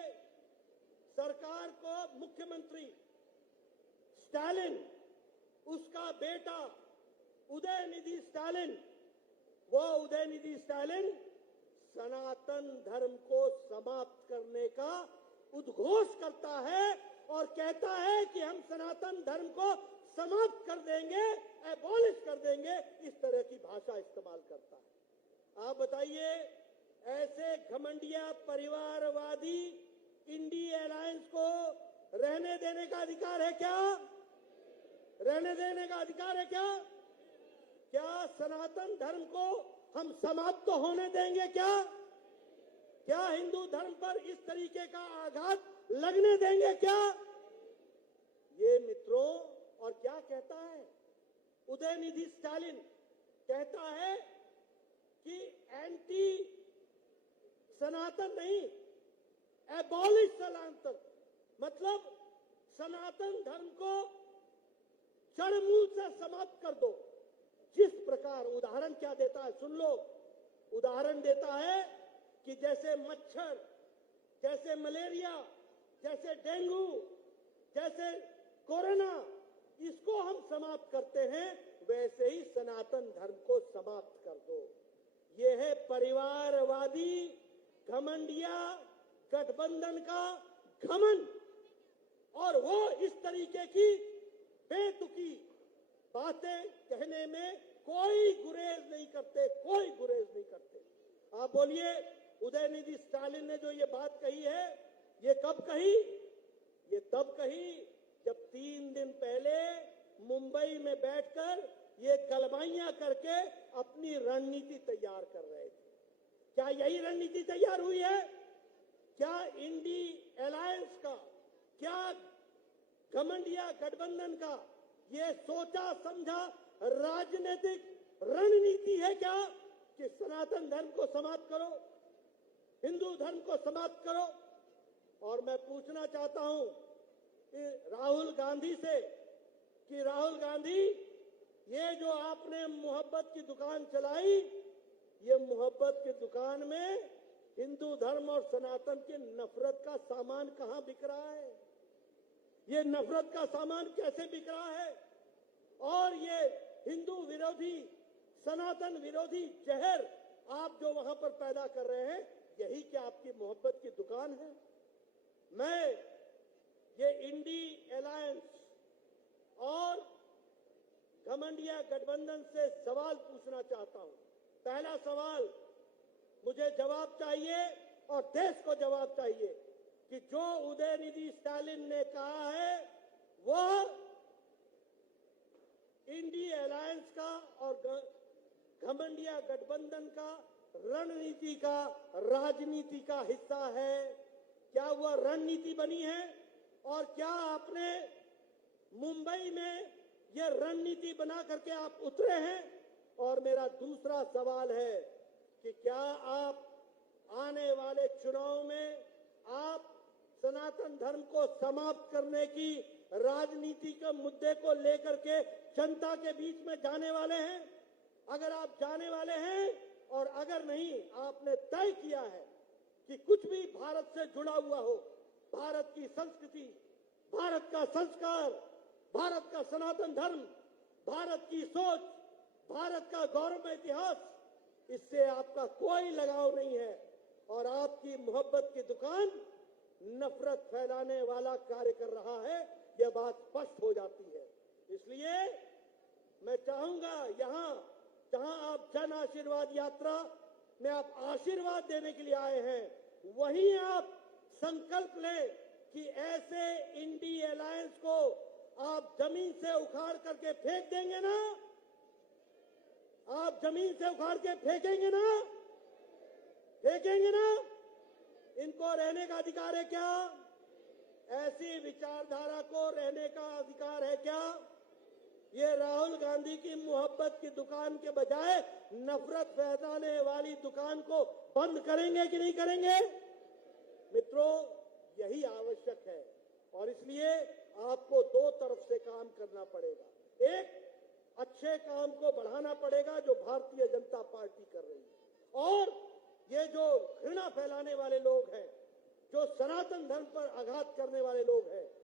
सरकार को मुख्यमंत्री स्टालिन, उसका बेटा उदयनिधि स्टालिन, वो उदयनिधि स्टालिन सनातन धर्म को समाप्त करने का उद्घोष करता है और कहता है कि हम सनातन धर्म को समाप्त कर देंगे, एबॉलिश कर देंगे, इस तरह की भाषा इस्तेमाल करता है। आप बताइए, ऐसे घमंडिया परिवारवादी इंडी अलायंस को रहने देने का अधिकार है क्या? रहने देने का अधिकार है क्या? क्या सनातन धर्म को हम समाप्त तो होने देंगे क्या? क्या हिंदू धर्म पर इस तरीके का आघात लगने देंगे क्या? ये मित्रों, और क्या कहता है उदयनिधि स्टालिन? कहता है कि एंटी सनातन नहीं, एबॉलिश सनातन, मतलब सनातन धर्म को जड़मूल से समाप्त कर दो। जिस प्रकार उदाहरण क्या देता है सुन लो, उदाहरण देता है कि जैसे मच्छर, जैसे मलेरिया, जैसे डेंगू, जैसे कोरोना, इसको हम समाप्त करते हैं, वैसे ही सनातन धर्म को समाप्त कर दो। ये है परिवारवादी घमंडिया गठबंधन का घमंड, और वो इस तरीके की बेतुकी बातें कहने में कोई गुरेज नहीं करते, कोई गुरेज नहीं करते। आप बोलिए, उदयनिधि स्टालिन ने जो ये बात कही है, ये कब कही? ये तब कही जब 3 दिन पहले मुंबई में बैठकर ये गलबाइयां करके अपनी रणनीति तैयार कर रहे थे। क्या यही रणनीति तैयार हुई है? क्या इंडी अलायंस का, क्या घमंडिया गठबंधन का ये सोचा समझा राजनीतिक रणनीति है क्या कि सनातन धर्म को समाप्त करो, हिंदू धर्म को समाप्त करो? और मैं पूछना चाहता हूं राहुल गांधी से कि राहुल गांधी, ये जो आपने मोहब्बत की दुकान चलाई, ये मोहब्बत की दुकान में हिंदू धर्म और सनातन की नफरत का सामान कहां बिक रहा है? ये नफरत का सामान कैसे बिक रहा है? और ये हिंदू विरोधी, सनातन विरोधी जहर आप जो वहां पर पैदा कर रहे हैं, यही क्या आपकी मोहब्बत की दुकान है? मैं ये इंडी अलायंस और घमंडिया गठबंधन से सवाल पूछना चाहता हूं। पहला सवाल, मुझे जवाब चाहिए और देश को जवाब चाहिए कि जो उदयनिधि स्टालिन ने कहा है वह इंडी अलायंस का और घमंडिया गठबंधन का रणनीति का, राजनीति का हिस्सा है? क्या वह रणनीति बनी है? और क्या आपने मुंबई में यह रणनीति बना करके आप उतरे हैं? और मेरा दूसरा सवाल है कि क्या आप आने वाले चुनाव में आप सनातन धर्म को समाप्त करने की राजनीति के मुद्दे को लेकर के जनता के बीच में जाने वाले हैं? अगर आप जाने वाले हैं, और अगर नहीं, आपने तय किया है कि कुछ भी भारत से जुड़ा हुआ हो, भारत की संस्कृति, भारत का संस्कार, भारत का सनातन धर्म, भारत की सोच, भारत का गौरव इतिहास, इससे आपका कोई लगाव नहीं है, और आपकी मोहब्बत की दुकान नफरत फैलाने वाला कार्य कर रहा है, यह बात स्पष्ट हो जाती है। इसलिए मैं चाहूंगा यहां जहां आप जन आशीर्वाद यात्रा में आप आशीर्वाद देने के लिए आए हैं, वहीं आप संकल्प लें कि ऐसे इंडी अलायंस को आप जमीन से उखाड़ करके फेंक देंगे ना? आप जमीन से उखाड़ के फेंकेंगे ना? फेंकेंगे ना? इनको रहने का अधिकार है क्या? ऐसी विचारधारा को रहने का अधिकार है क्या? ये राहुल गांधी की मोहब्बत की दुकान के बजाय नफरत फैलाने वाली दुकान को बंद करेंगे कि नहीं करेंगे? मित्रों, यही आवश्यक है और इसलिए आपको दो तरफ से काम करना पड़ेगा। एक, अच्छे काम को बढ़ाना पड़ेगा जो भारतीय जनता पार्टी कर रही है, और ये जो घृणा फैलाने वाले लोग हैं, जो सनातन धर्म पर आघात करने वाले लोग हैं,